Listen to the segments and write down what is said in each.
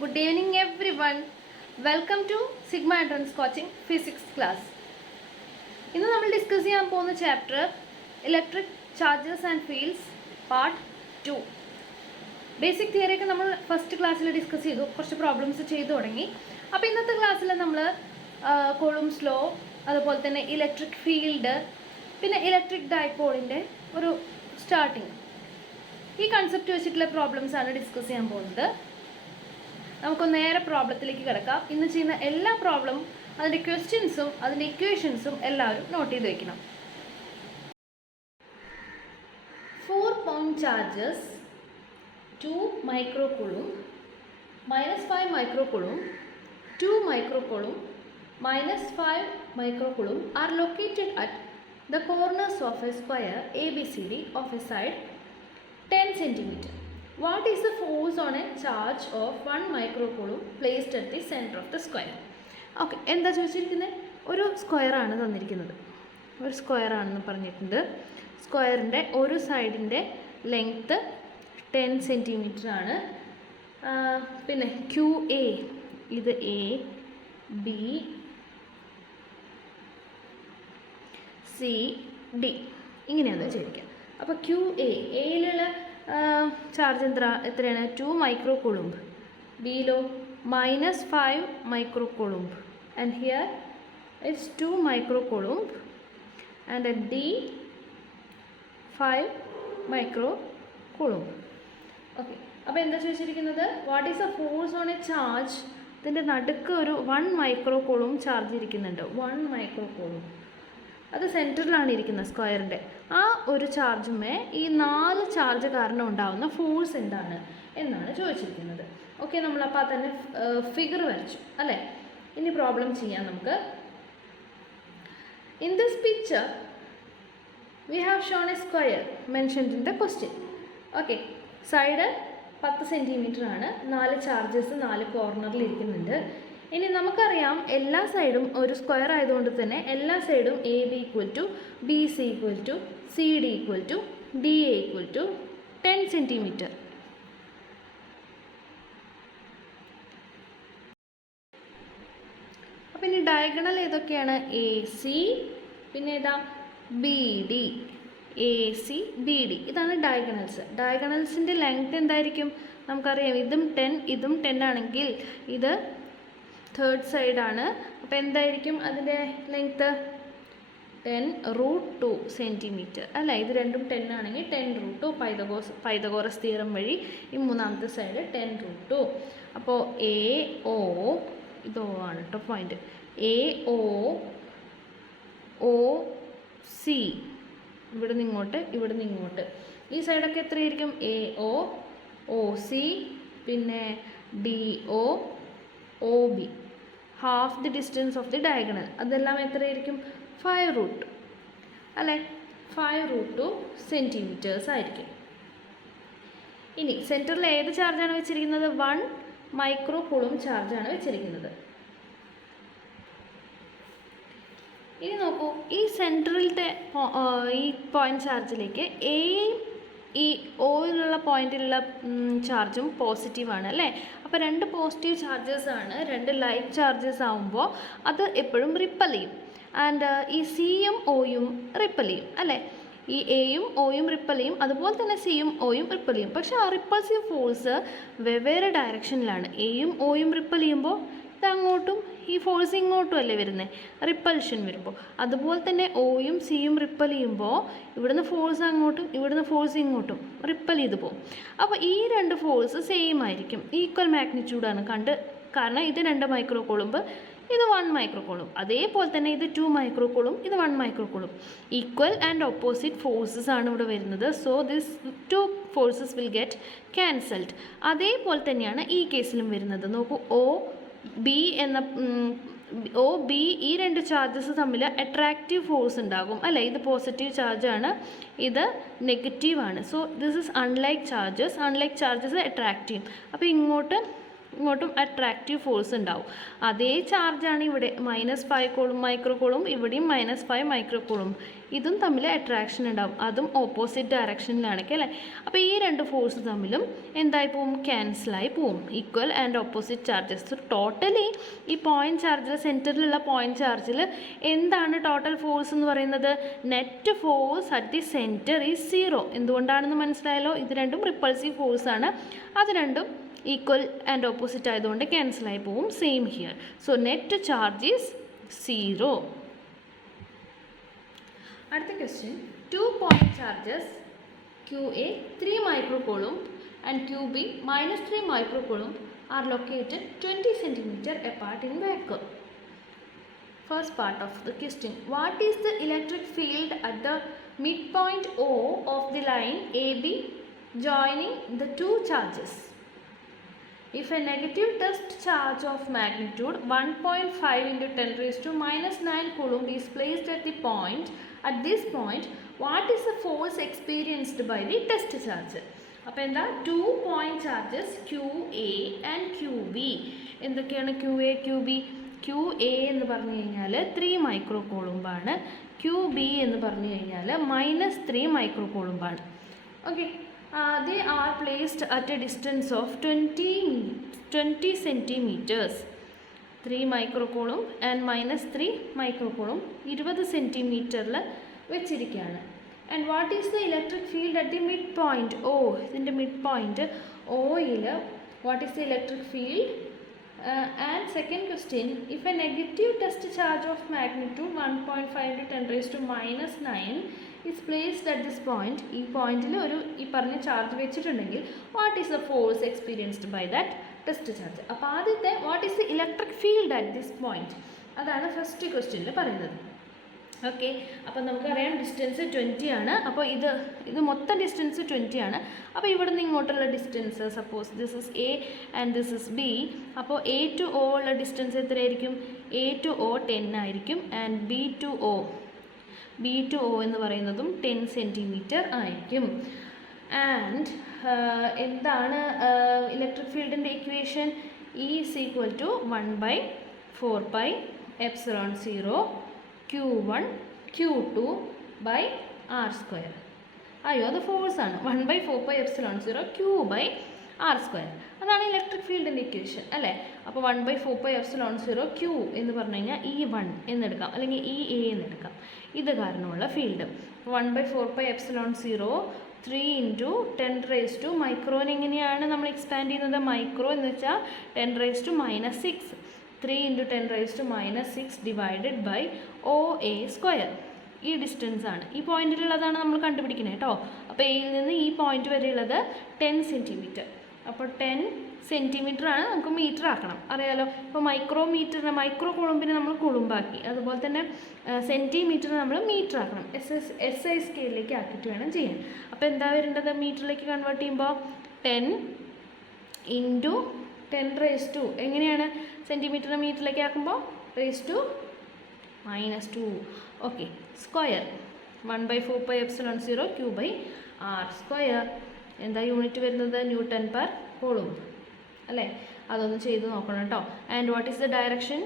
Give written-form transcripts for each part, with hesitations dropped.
Good evening everyone. Welcome to Sigma Entrance Coaching Physics class. ഇന്ന് നമ്മൾ discuss ചെയ്യാൻ പോകുന്ന chapter electric charges and fields part 2. Basic theory ഒക്കെ നമ്മൾ first ക്ലാസ്സിൽ ഡിസ്കസ് ചെയ്തു, കുറച്ച് പ്രോബ്ലംസ് ചെയ്തു തുടങ്ങി. അപ്പോൾ ഇന്നത്തെ ക്ലാസ്സിൽ നമ്മൾ കൂളംബ്സ് ലോ, അതുപോലെ തന്നെ ഇലക്ട്രിക് ഫീൽഡ്, പിന്നെ ഇലക്ട്രിക് ഡൈപോളിൻ്റെ ഒരു സ്റ്റാർട്ടിങ്, ഈ കൺസെപ്റ്റ് വെച്ചിട്ടുള്ള പ്രോബ്ലംസ് ആണ് ഡിസ്കസ് ചെയ്യാൻ പോകുന്നത്. നമുക്ക് നേരെ പ്രോബ്ലത്തിലേക്ക് കിടക്കാം. ഇന്ന് ചെയ്യുന്ന എല്ലാ പ്രോബ്ലം, അതിൻ്റെ ക്വസ്റ്റ്യൻസും അതിൻ്റെ ഇക്വേഷൻസും എല്ലാവരും നോട്ട് ചെയ്ത് വയ്ക്കണം. 4 point charges, 2 microcoulomb, -5 microcoulomb, 2 microcoulomb, -5 microcoulomb are located at the corners of a square ABCD of a side 10 cm. What is the force on a charge of 1 microcoulomb placed at the center of the square? Okay, എന്താ ചോദിച്ചിരിക്കുന്നത്? ഒരു സ്ക്വയറാണ് തന്നിരിക്കുന്നത്. ഒരു സ്ക്വയറാണെന്ന് പറഞ്ഞിട്ടുണ്ട്. സ്ക്വയറിൻ്റെ ഒരു സൈഡിൻ്റെ length 10 cm ആണ്. പിന്നെ QA, ഇത് A, B, C, D ഇങ്ങനെയാണെന്ന് വിചാരിക്കാം. അപ്പോൾ QA, എയിലുള്ള ചാർജ് എത്രയാണ്? 2 microcoulomb. ബിയിലോ -5 microcoulomb. And here it's 2 microcoulomb. And at D 5 microcoulomb. Okay, അപ്പോൾ എന്താ ചോദിച്ചിരിക്കുന്നത്? What is A force on A charge? ഇതിൻ്റെ നടുക്ക് ഒരു 1 microcoulomb ചാർജ് ഇരിക്കുന്നുണ്ട്. 1 microcoulomb, അത് സെൻറ്ററിലാണ് ഇരിക്കുന്നത് സ്ക്വയറിൻ്റെ. ആ ഒരു ചാർജുമേ ഈ 4 ചാർജ് കാരണം ഉണ്ടാകുന്ന ഫോഴ്സ് എന്താണ് എന്നാണ് ചോദിച്ചിരിക്കുന്നത്. ഓക്കെ, നമ്മളപ്പോൾ തന്നെ ഫിഗർ വരച്ചു അല്ലേ? ഇനി പ്രോബ്ലം ചെയ്യാം നമുക്ക്. In this picture we have shown A square mentioned in the question. Okay, side 10 cm ആണ്. 4 ചാർജസ് 4 കോർണറിൽ ഇരിക്കുന്നുണ്ട്. ഇനി നമുക്കറിയാം എല്ലാ സൈഡും ഒരു സ്ക്വയർ ആയതുകൊണ്ട് തന്നെ എല്ലാ സൈഡും AB = BC = CD = DA = 10 cm. അപ്പം ഇനി ഡയഗണൽ ഏതൊക്കെയാണ്? AC, പിന്നെ ഏതാ? BD, AC, BD. ഇതാണ് ഡയഗണൽസ്. ഡയഗണൽസിൻ്റെ ലെങ്ത് എന്തായിരിക്കും? നമുക്കറിയാം, ഇതും 10 ഇതും 10 ആണെങ്കിൽ ഇത് തേർഡ് സൈഡാണ്. അപ്പോൾ എന്തായിരിക്കും അതിൻ്റെ ലെങ്ത്ത്? 10√2 cm അല്ല, ഇത് രണ്ടും 10 ആണെങ്കിൽ 10√2 പൈതഗോറസ് തിയറം വഴി ഈ മൂന്നാമത്തെ സൈഡ് 10√2. അപ്പോൾ AO, ഇത് O ആണ് കേട്ടോ പോയിന്റ്. AO OC, ഇവിടെ നിന്ന് ഇങ്ങോട്ട്, ഇവിടെ നിന്ന് ഇങ്ങോട്ട്. ഈ സൈഡൊക്കെ എത്രയായിരിക്കും? AO OC, പിന്നെ DO OB, half the distance of the diagonal. അതെല്ലാം എത്രയായിരിക്കും? 5√2 അല്ലേ? 5√2 cm ആയിരിക്കും. ഇനി സെൻറ്ററിൽ ഏത് ചാർജാണ് വെച്ചിരിക്കുന്നത്? 1 microcoulomb ചാർജാണ് വെച്ചിരിക്കുന്നത്. ഇനി നോക്കൂ, ഈ സെൻറ്ററിലത്തെ ഈ പോയിന്റ് ചാർജിലേക്ക് എയും ഈ ഓയിലുള്ള പോയിന്റിലുള്ള ചാർജും പോസിറ്റീവാണ് അല്ലേ? അപ്പോൾ 2 പോസിറ്റീവ് ചാർജസ് ആണ്. 2 ലൈറ്റ് ചാർജസ് ആകുമ്പോൾ അത് എപ്പോഴും റിപ്പൽ ചെയ്യും. ആൻഡ് ഈ സിയും ഓയും റിപ്പൽ ചെയ്യും അല്ലേ? ഈ എയും ഓയും റിപ്പൽ ചെയ്യും, അതുപോലെ തന്നെ സിയും ഓയും റിപ്പൽ ചെയ്യും. പക്ഷേ ആ റിപ്പൾസീവ് ഫോഴ്സ് വെവ്വേറെ ഡയറക്ഷനിലാണ്. എയും ഓയും റിപ്പൽ ചെയ്യുമ്പോൾ ഇത് അങ്ങോട്ടും, ഈ ഫോഴ്സ് ഇങ്ങോട്ടും അല്ലേ വരുന്നത്, റിപ്പൽഷൻ വരുമ്പോൾ. അതുപോലെ തന്നെ ഓയും സിയും റിപ്പൽ ചെയ്യുമ്പോൾ ഇവിടുന്ന് ഫോഴ്സ് അങ്ങോട്ടും ഇവിടുന്ന് ഫോഴ്സ് ഇങ്ങോട്ടും റിപ്പൽ ചെയ്ത് പോകും. അപ്പോൾ ഈ 2 ഫോഴ്സ് സെയിം ആയിരിക്കും, ഈക്വൽ മാഗ്നിറ്റ്യൂഡാണ് കാരണം ഇത് 2 microcoulomb, ഇത് 1 microcoulomb. അതേപോലെ തന്നെ ഇത് 2 microcoulomb, ഇത് 1 microcoulomb. Equal and opposite forces ആണ് ഇവിടെ വരുന്നത്. So this 2 forces will get cancelled. അതേപോലെ തന്നെയാണ് ഈ കേസിലും വരുന്നത്. നോക്കൂ, OB ഈ 2 ചാർജസ് തമ്മിൽ അട്രാക്റ്റീവ് ഫോഴ്സ് ഉണ്ടാകും അല്ലേ? ഇത് പോസിറ്റീവ് ചാർജാണ്, ഇത് നെഗറ്റീവാണ്. So this is unlike charges attract ചെയ്യും. അപ്പോൾ ഇങ്ങോട്ടും അട്രാക്റ്റീവ് ഫോഴ്സ് ഉണ്ടാവും. അതേ ചാർജാണ് ഇവിടെ -5 microcoulomb, ഇവിടെയും -5 microcoulomb. ഇതും തമ്മിൽ അട്രാക്ഷൻ ഉണ്ടാവും, അതും ഓപ്പോസിറ്റ് ഡയറക്ഷനിലാണെങ്കിൽ അല്ലേ. അപ്പോൾ ഈ രണ്ട് ഫോഴ്സ് തമ്മിലും എന്തായി പോവും, ക്യാൻസലായി പോവും. Equal and opposite charges. Totally ഈ പോയിന്റ് ചാർജിൽ, സെൻറ്ററിലുള്ള പോയിന്റ് ചാർജിൽ എന്താണ് ടോട്ടൽ ഫോഴ്സ് എന്ന് പറയുന്നത്? Net force at the centre is 0. എന്തുകൊണ്ടാണെന്ന് മനസ്സിലായല്ലോ? ഇത് രണ്ടും റിപ്പൾസീവ് ഫോഴ്സാണ്, അത് രണ്ടും ഈക്വൽ ആൻഡ് ഓപ്പോസിറ്റ് ആയതുകൊണ്ട് ക്യാൻസലായി പോവും. Same here. So net charge is 0. അടുത്ത question, 2 point charges QA 3 microcoulomb and QB -3 microcoulomb are located 20 cm apart in vacuum. First part of the question, what is the electric field at the midpoint O of the line AB joining the two charges? If a negative test charge of magnitude 1.5 into 10 raised to -9 coulomb is placed at this point, what is the force experienced by the test charge? അപ്പോൾ എന്താ, 2 point charges QA and QB. എന്തൊക്കെയാണ് QA QB? QA എന്ന് പറഞ്ഞു കഴിഞ്ഞാൽ 3 മൈക്രോകൂളംബാണ്. QB എന്ന് പറഞ്ഞു കഴിഞ്ഞാൽ -3 മൈക്രോകൂളംബാണ്. Okay, they are placed at a distance of 20 centimeters. 3 microcoulomb and -3 microcoulomb 20 സെൻറ്റിമീറ്ററിൽ വെച്ചിരിക്കുകയാണ്. And what is the electric field at the midpoint O? ഇതിൻ്റെ മിഡ് പോയിൻറ്റ് Oയിൽ what is the electric field? And second question, if a negative test charge of magnitude 1.5 into 10 raised to -9 is placed at this point, ഈ പോയിന്റിൽ ഒരു ഈ പറഞ്ഞ charge വെച്ചിട്ടുണ്ടെങ്കിൽ what is the force experienced by that test charge? അപ്പോൾ ആദ്യത്തെ what is the electric field at this point, അതാണ് first ക്വസ്റ്റ്യനിൽ പറയുന്നത്. ഓക്കെ, അപ്പോൾ നമുക്കറിയാം ഡിസ്റ്റൻസ് 20 ആണ്. അപ്പോൾ ഇത് മൊത്തം ഡിസ്റ്റൻസ് 20 ആണ്. അപ്പോൾ ഇവിടെ നിന്ന് ഇങ്ങോട്ടുള്ള distance, suppose this is A and this is B. അപ്പോൾ A to O ഉള്ള ഡിസ്റ്റൻസ് എത്രയായിരിക്കും? A to O 10 ആയിരിക്കും. ആൻഡ് B to O എന്ന് പറയുന്നതും 10 സെൻറ്റിമീറ്റർ ആയിരിക്കും. ആൻഡ് എന്താണ് ഇലക്ട്രിക് ഫീൽഡിൻ്റെ equation? E is equal to 1/4πε0 Q1 Q2 by R². അയ്യോ, അത് ഫോഴ്സാണ്. 1/4πε0 Q/R². അതാണ് ഇലക്ട്രിക് ഫീൽഡിൻ്റെ ഇക്വേഷൻ അല്ലേ. അപ്പോൾ 1/4πε0 Q എന്ന് പറഞ്ഞു കഴിഞ്ഞാൽ E1 എന്നെടുക്കാം, അല്ലെങ്കിൽ EA എന്നെടുക്കാം. ഇത് കാരണമുള്ള ഫീൽഡ് 1/4πε0 3 into 10 raised to മൈക്രോന് എങ്ങനെയാണ് നമ്മൾ എക്സ്പാൻഡ് ചെയ്യുന്നത്? മൈക്രോ എന്ന് വെച്ചാൽ 10 raised to -6. 3 into 10 raised to -6 divided by OA². ഈ ഡിസ്റ്റൻസ് ആണ്, ഈ പോയിന്റിലുള്ളതാണ് നമ്മൾ കണ്ടുപിടിക്കുന്നത് കേട്ടോ. അപ്പോൾ എയിൽ നിന്ന് ഈ പോയിന്റ് വരെയുള്ളത് 10 സെൻറ്റിമീറ്റർ. അപ്പോൾ 10 സെൻറ്റിമീറ്റർ ആണ്, നമുക്ക് മീറ്റർ ആക്കണം, അറിയാലോ. ഇപ്പോൾ മൈക്രോ കുളമ്പിനെ നമ്മൾ കുളുമ്പാക്കി, അതുപോലെ തന്നെ സെൻറ്റിമീറ്റർ നമ്മൾ മീറ്റർ ആക്കണം. SI സ്കെയിലിലേക്ക് ആക്കിയിട്ട് വേണം ചെയ്യാൻ. അപ്പോൾ എന്താ വരേണ്ടത്? മീറ്ററിലേക്ക് കൺവേർട്ട് ചെയ്യുമ്പോൾ 10 into 10 raised to എങ്ങനെയാണ് സെൻറ്റിമീറ്ററിനെ മീറ്ററിലേക്ക് ആക്കുമ്പോൾ raised to -2. Okay, square 1/4πε0 Q/R². എന്താ യൂണിറ്റ് വരുന്നത്? ന്യൂട്ടൺ പെർ കൂളംബ് അല്ലേ. അതൊന്ന് ചെയ്ത് നോക്കണം കേട്ടോ. And what is the direction?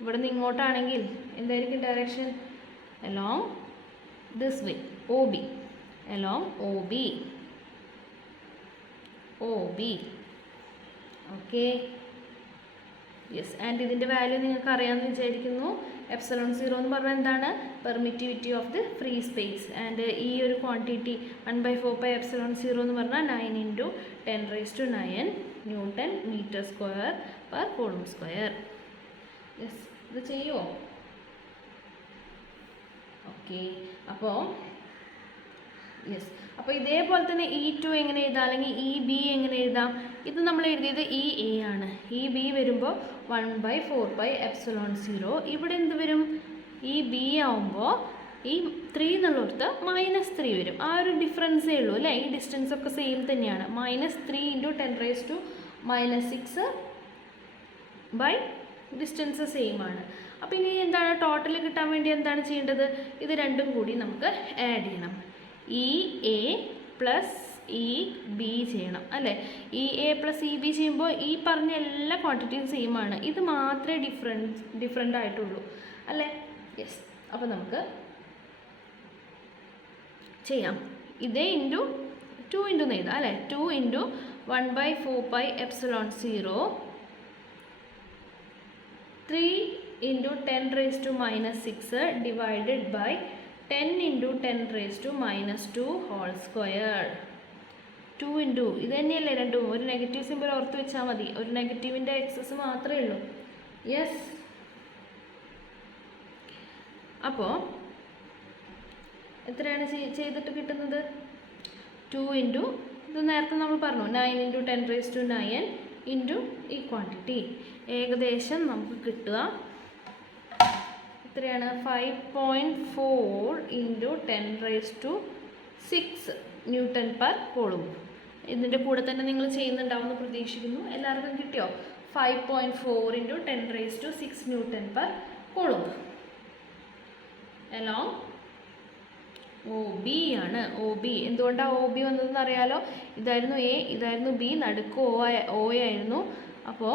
ഇവിടെ നിന്ന് ഇങ്ങോട്ടാണെങ്കിൽ എന്തായിരിക്കും direction? Along this way, OB, along OB. Okay, yes. And ഇതിൻ്റെ വാല്യൂ നിങ്ങൾക്ക് അറിയാമെന്ന് വിചാരിക്കുന്നു. ε0 എന്ന് പറഞ്ഞാൽ എന്താണ്? Permittivity of the free space. And ഈ ഒരു ക്വാണ്ടിറ്റി 1/4πε0 എന്ന് പറഞ്ഞാൽ 9 into 10 raised to 9 newton metre square per coulomb square. Yes, ഇത് ചെയ്യുമോ? ഓക്കെ, അപ്പോൾ യെസ്. അപ്പോൾ ഇതേപോലെ തന്നെ E2 എങ്ങനെ എഴുതാം, അല്ലെങ്കിൽ EB എങ്ങനെ എഴുതാം? ഇത് നമ്മൾ എഴുതിയത് EA ആണ്. EB വരുമ്പോൾ 1/4πε0. ഇവിടെ എന്ത് വരും? EB ആവുമ്പോൾ ഈ 3 എന്നുള്ളടത്ത് -3 വരും. ആ ഒരു ഡിഫറൻസേ ഉള്ളൂ അല്ലേ. ഈ ഡിസ്റ്റൻസ് ഒക്കെ സെയിം തന്നെയാണ്. -3 into 10 raised to -6 by distance same ആണ്. അപ്പോൾ ഇനി എന്താണ് ടോട്ടൽ കിട്ടാൻ വേണ്ടി എന്താണ് ചെയ്യേണ്ടത്? ഇത് രണ്ടും കൂടി നമുക്ക് ആഡ് ചെയ്യണം. EA പ്ലസ് EB ചെയ്യണം അല്ലേ. EA പ്ലസ് EB ചെയ്യുമ്പോൾ ഈ പറഞ്ഞ എല്ലാ ക്വാണ്ടിറ്റിയും സെയിം ആണ്, ഇത് മാത്രമേ ഡിഫറെൻ്റ് ആയിട്ടുള്ളൂ അല്ലേ. യെസ്. അപ്പോൾ നമുക്ക് ചെയ്യാം. ഇതേ ഇൻറ്റു 2 ഇൻറ്റു എഴുതാം അല്ലേ. 2 into 1/4πε0 3 into 10⁻⁻6 divided by 10 into 10⁻⁻2 whole square. 2 into ഇത് തന്നെയല്ലേ രണ്ടും, ഒരു നെഗറ്റീവ് സിമ്പിൾ ഓർത്ത് വെച്ചാൽ മതി, ഒരു നെഗറ്റീവിൻ്റെ എക്സസ് മാത്രമേ ഉള്ളൂ. യെസ്. അപ്പോൾ എത്രയാണ് ചെയ്തിട്ട് കിട്ടുന്നത്? 2 ഇൻറ്റു ഇത് നേരത്തെ നമ്മൾ പറഞ്ഞു 9 ഇൻറ്റു 10⁻9 ഇൻറ്റു ഈ ക്വാണ്ടിറ്റി. ഏകദേശം നമുക്ക് കിട്ടുക എത്രയാണ്? 5.4 ഇൻറ്റു 10⁻6 ന്യൂട്ടൺ പെർ കൂളംബ്. ഇതിൻ്റെ കൂടെ തന്നെ നിങ്ങൾ ചെയ്യുന്നുണ്ടാവുമെന്ന് പ്രതീക്ഷിക്കുന്നു. എല്ലാവർക്കും കിട്ടിയോ? 5.4 into 10⁻6 newton per Coulomb along OB ആണ്. OB എന്തുകൊണ്ടാണ് OB വന്നതെന്ന് അറിയാലോ. ഇതായിരുന്നു A, ഇതായിരുന്നു B, നടുക്ക് O ആയിരുന്നു. അപ്പോൾ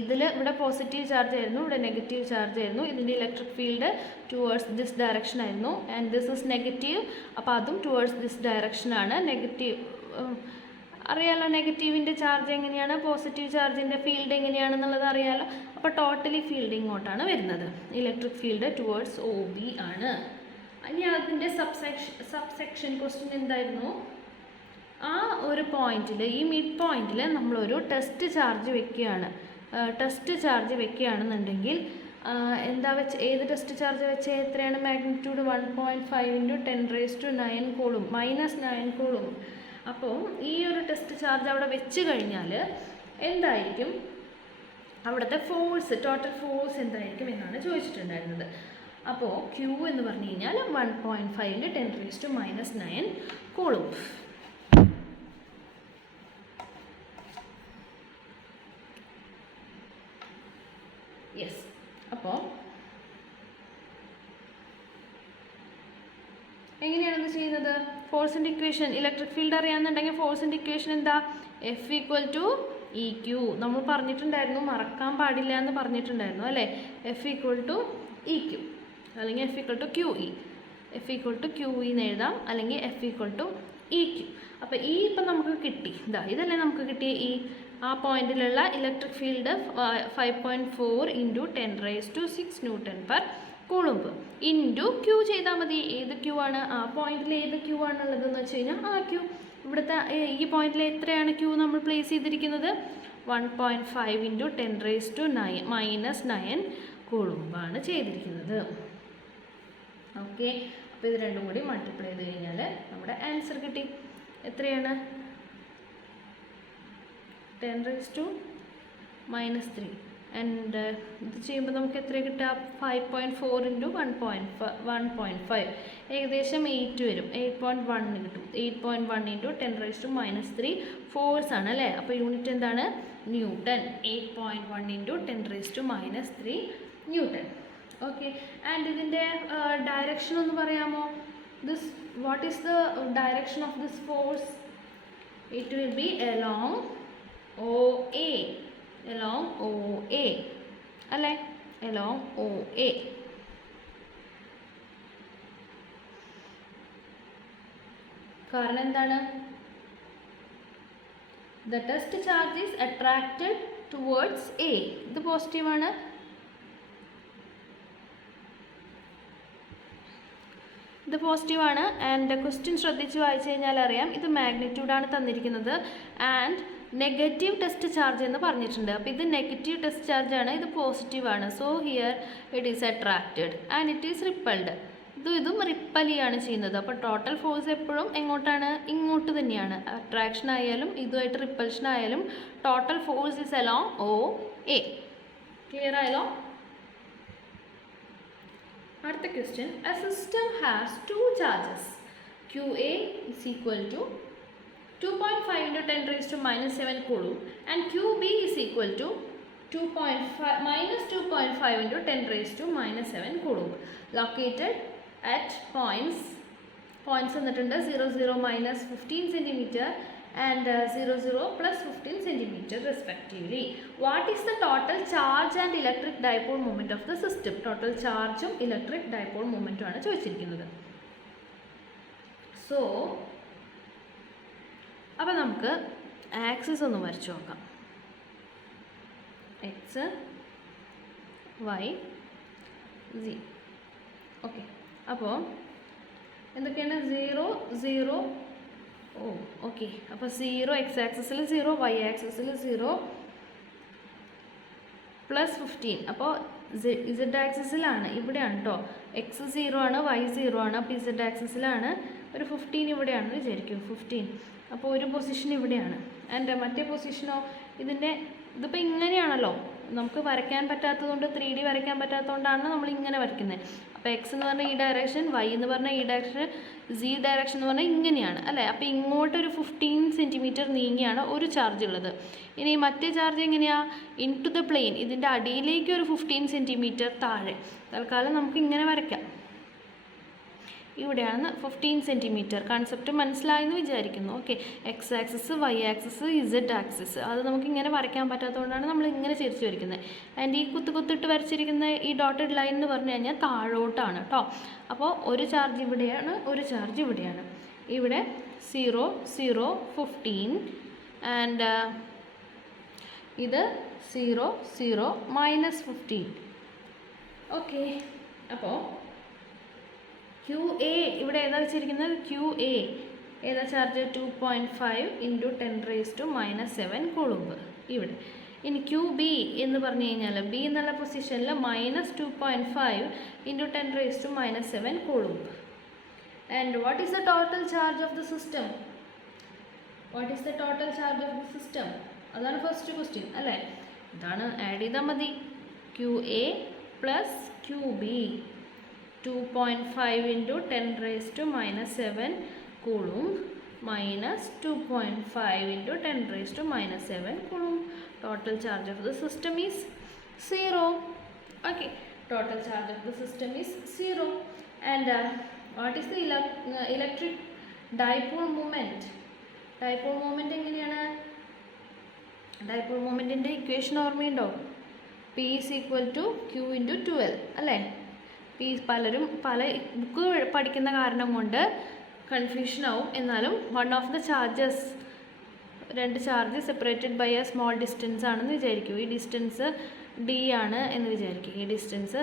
ഇതിൽ ഇവിടെ പോസിറ്റീവ് ചാർജ് ആയിരുന്നു, ഇവിടെ നെഗറ്റീവ് ചാർജ് ആയിരുന്നു. ഇതിൻ്റെ electric field towards this direction ആയിരുന്നു. ആൻഡ് ദിസ് ഇസ് നെഗറ്റീവ്, അപ്പോൾ അതും ടുവേർഡ്സ് ദിസ് ഡയറക്ഷനാണ്. നെഗറ്റീവ് അറിയാലോ, നെഗറ്റീവിൻ്റെ ചാർജ് എങ്ങനെയാണ്, പോസിറ്റീവ് ചാർജിൻ്റെ ഫീൽഡ് എങ്ങനെയാണെന്നുള്ളത് അറിയാലോ. അപ്പോൾ ടോട്ടലി ഫീൽഡ് ഇങ്ങോട്ടാണ് വരുന്നത്. ഇലക്ട്രിക് ഫീൽഡ് ടുവേർഡ്സ് OB ആണ്. ഇനി അതിൻ്റെ സബ്സെക്ഷൻ ക്വസ്റ്റ്യൻ എന്തായിരുന്നു? ആ ഒരു പോയിന്റിൽ, ഈ മിഡ് പോയിന്റിൽ നമ്മളൊരു ടെസ്റ്റ് ചാർജ് വെക്കുകയാണ്. ടെസ്റ്റ് ചാർജ് വെക്കുകയാണെന്നുണ്ടെങ്കിൽ എന്താ വെച്ച്, ഏത് ടെസ്റ്റ് ചാർജ് വെച്ച് എത്രയാണ് മാഗ്നിറ്റ്യൂഡ്? 1.5 into 10⁻9 Coulomb -9 Coulomb. അപ്പോൾ ഈ ഒരു ടെസ്റ്റ് ചാർജ് അവിടെ വെച്ച് കഴിഞ്ഞാൽ എന്തായിരിക്കും അവിടുത്തെ ഫോഴ്സ്, ടോട്ടൽ ഫോഴ്സ് എന്തായിരിക്കും എന്നാണ് ചോദിച്ചിട്ടുണ്ടായിരുന്നത്. അപ്പോൾ Q എന്ന് പറഞ്ഞു കഴിഞ്ഞാൽ 1.5 ഇൻറ്റു 10⁻9 കൂളംബ്. യെസ്. അപ്പോൾ എങ്ങനെയാണ് ഇത് ചെയ്യുന്നത്? ഫോഴ്സിൻ്റെ ഇക്വേഷൻ, ഇലക്ട്രിക് ഫീൽഡ് അറിയാമെന്നുണ്ടെങ്കിൽ ഫോഴ്സിൻ്റെ ഇക്വേഷൻ എന്താ? F = EQ. നമ്മൾ പറഞ്ഞിട്ടുണ്ടായിരുന്നു, മറക്കാൻ പാടില്ല എന്ന് പറഞ്ഞിട്ടുണ്ടായിരുന്നു അല്ലേ. F = EQ അല്ലെങ്കിൽ F = QE. F = QE എന്ന് എഴുതാം, അല്ലെങ്കിൽ F = EQ. അപ്പോൾ ഈ ഇപ്പം നമുക്ക് കിട്ടി, ഇതല്ലേ നമുക്ക് കിട്ടിയ ഈ ആ പോയിന്റിലുള്ള electric field 5.4 into 10⁻6 newton per coulomb into Q ചെയ്താൽ മതി. ഏത് Q ആണ്? ആ പോയിന്റിൽ ഏത് Q ആണുള്ളതെന്ന് വെച്ച് കഴിഞ്ഞാൽ ആ Q. ഇവിടുത്തെ ഈ പോയിന്റിൽ എത്രയാണ് Q നമ്മൾ പ്ലേസ് ചെയ്തിരിക്കുന്നത്? 1.5 ഇൻറ്റു 10⁻⁻9 കൂളംബാണ് ചെയ്തിരിക്കുന്നത്. ഓക്കെ. അപ്പോൾ ഇത് രണ്ടും കൂടി മൾട്ടിപ്ലൈ ചെയ്ത് കഴിഞ്ഞാൽ നമ്മുടെ ആൻസർ കിട്ടി. എത്രയാണ്? 10⁻³ ആൻഡ് ഇത് ചെയ്യുമ്പോൾ നമുക്ക് എത്ര കിട്ടുക? 5.4 ഇൻറ്റു 1.5 ഏകദേശം 8 വരും. 8.1 കിട്ടും. 8.1 ഇൻറ്റു 10⁻³ ഫോഴ്സ് ആണ് അല്ലേ. അപ്പോൾ യൂണിറ്റ് എന്താണ്? Newton. 8.1 into 10⁻³ newton. Okay. And ഇതിൻ്റെ ഡയറക്ഷൻ ഒന്ന് പറയാമോ? This what is the direction of this force? It will be along OA. along OA അല്ലേ. along OA. കാരണം എന്താണ്? The test charge is attracted towards A. ഇത് പോസിറ്റീവാണ്. ഇത് പോസിറ്റീവാണ്. ആൻഡ് ക്വസ്റ്റ്യൻ ശ്രദ്ധിച്ച് വായിച്ചു കഴിഞ്ഞാൽ അറിയാം, ഇത് മാഗ്നിറ്റ്യൂഡാണ് തന്നിരിക്കുന്നത്. ആൻഡ് നെഗറ്റീവ് ടെസ്റ്റ് ചാർജ് എന്ന് പറഞ്ഞിട്ടുണ്ട്. അപ്പോൾ ഇത് നെഗറ്റീവ് ടെസ്റ്റ് ചാർജാണ്, ഇത് പോസിറ്റീവാണ്. So here it is attracted and it is repelled. ഇതും റിപ്പൽ ചെയ്യാണ് ചെയ്യുന്നത്. അപ്പോൾ ടോട്ടൽ ഫോഴ്സ് എപ്പോഴും എങ്ങോട്ടാണ്? ഇങ്ങോട്ട് തന്നെയാണ്. അട്രാക്ഷൻ ആയാലും ഇതുമായിട്ട് റിപ്പൽഷൻ ആയാലും total force is along OA. Clear ആയല്ലോ? അടുത്ത question. A system has 2 charges. QA is equal to 2.5 into 10⁻⁻7 coulomb and QB is equal to 2.5 into 10⁻⁻7 coulomb. Located at points തന്നിട്ടുണ്ട് 0, -15 centimeter and 0, +15 centimeter respectively. What is the total charge and electric dipole moment of the system? Total charge ഉം electric dipole moment ആണ് ചോദിച്ചിരിക്കുന്നത്. So അപ്പോൾ നമുക്ക് axis ഒന്ന് വരച്ചു നോക്കാം. X Y C. Okay, അപ്പോൾ എന്തൊക്കെയാണ്? 0 0. ഓക്കെ, അപ്പോൾ 0 എക്സ് ആക്സിസിൽ 0, വൈ ആക്സിസിൽ 0 പ്ലസ് 15. അപ്പോൾ ഇസഡ് ആക്സിസിലാണ്, ഇവിടെയാണ് കേട്ടോ. എക്സ് 0 ആണ്, വൈ 0 ആണ്. അപ്പോൾ ഇസഡ് ആക്സിസിലാണ് ഒരു 15 ഇവിടെയാണെന്ന് വിചാരിക്കും. 15. അപ്പോൾ ഒരു പൊസിഷൻ ഇവിടെയാണ്. ആൻഡ് മറ്റേ പൊസിഷനോ ഇതിപ്പോൾ ഇങ്ങനെയാണല്ലോ, നമുക്ക് വരയ്ക്കാൻ പറ്റാത്തതുകൊണ്ട് 3D വരയ്ക്കാൻ പറ്റാത്തതുകൊണ്ടാണ് നമ്മൾ ഇങ്ങനെ വരയ്ക്കുന്നത്. അപ്പോൾ എക്സ് എന്ന് പറഞ്ഞാൽ ഈ ഡയറക്ഷൻ, വൈ എന്ന് പറഞ്ഞാൽ ഈ ഡയറക്ഷൻ, സി ഡയറക്ഷൻ എന്ന് പറഞ്ഞാൽ ഇങ്ങനെയാണ് അല്ലേ. അപ്പോൾ ഇങ്ങോട്ടൊരു 15 സെൻറ്റിമീറ്റർ നീങ്ങിയാണ് ഒരു ചാർജ് ഉള്ളത്. ഇനി മറ്റേ ചാർജ് എങ്ങനെയാണ്? ഇൻ ടു ദ പ്ലെയിൻ, ഇതിൻ്റെ അടിയിലേക്ക് ഒരു 15 സെൻറ്റിമീറ്റർ താഴെ. തൽക്കാലം നമുക്ക് ഇങ്ങനെ വരയ്ക്കാം. ഇവിടെയാണ് 15 സെൻറ്റിമീറ്റർ. കൺസെപ്റ്റ് മനസ്സിലായെന്ന് വിചാരിക്കുന്നു. Okay, X axis, Y axis, Z axis, അത് നമുക്ക് ഇങ്ങനെ വരയ്ക്കാൻ പറ്റാത്തതുകൊണ്ടാണ് നമ്മൾ ഇങ്ങനെ ചെരിച്ച് വരയ്ക്കുന്നത്. ആൻഡ് ഈ കുത്തിട്ട് വരച്ചിരിക്കുന്ന ഈ ഡോട്ടഡ് ലൈൻ എന്ന് പറഞ്ഞു കഴിഞ്ഞാൽ താഴോട്ടാണ് കേട്ടോ. അപ്പോൾ ഒരു ചാർജ് ഇവിടെയാണ്, ഒരു ചാർജ് ഇവിടെയാണ്. ഇവിടെ 0 0 15 ആൻഡ് ഇത് 0 0 -15. ഓക്കെ, അപ്പോൾ QA ഇവിടെ ഏതാ വെച്ചിരിക്കുന്നത്? QA ഏതാ ചാർജ്? 2.5 × 10⁻⁻7 കൂളുംബ് ഇവിടെ. ഇനി QB എന്ന് പറഞ്ഞു കഴിഞ്ഞാൽ ബി എന്നുള്ള പൊസിഷനിൽ -2.5 × 10⁻⁻7 കൂളുംബ്. And what is the total charge of the system? What is the total charge of the system? അതാണ് ഫസ്റ്റ് ക്വസ്റ്റ്യൻ അല്ലേ. ഇതാണ് ആഡ് ചെയ്താൽ മതി. QA + QB 2.5 × 10⁻⁻7 coulomb -2.5 × 10⁻⁻7 coulomb. Total charge of the system is 0. Okay, total charge of the system is 0. And what is the electric dipole moment? Dipole moment എങ്ങനെയാണ്? Dipole momentൻ്റെ equation ഓർമ്മയുണ്ടോ? P = Q × 12 അല്ലേ. പലരും പല book പഠിക്കുന്ന കാരണം കൊണ്ട് confusion ആവും. എന്നാലും വൺ ഓഫ് ദ ചാർജസ്, രണ്ട് charge separated by a small distance ആണെന്ന് വിചാരിക്കും. ഈ ഡിസ്റ്റൻസ് D ആണ് എന്ന് വിചാരിക്കുക. ഈ ഡിസ്റ്റൻസ്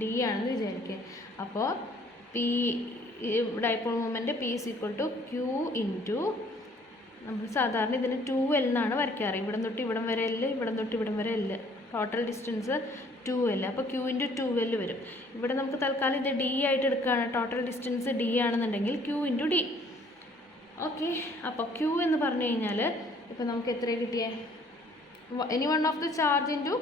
D ആണെന്ന് വിചാരിക്കുക. അപ്പോൾ P dipole moment P = Q × നമ്മൾ സാധാരണ ഇതിന് 2L എന്നാണ് വരയ്ക്കാറ്. ഇവിടം തൊട്ട് ഇവിടം വരെ L, ഇവിടം തൊട്ട് ഇവിടം വരെ L. Total distance 2L. അപ്പോൾ Q × 2L വരും. ഇവിടെ നമുക്ക് തൽക്കാലം ഇത് D ആയിട്ട് എടുക്കുകയാണ്. ടോട്ടൽ ഡിസ്റ്റൻസ് D ആണെന്നുണ്ടെങ്കിൽ Q × D. ഓക്കെ, അപ്പോൾ Q എന്ന് പറഞ്ഞു കഴിഞ്ഞാൽ ഇപ്പോൾ നമുക്ക് എത്ര കിട്ടിയേ? Any one of the charge into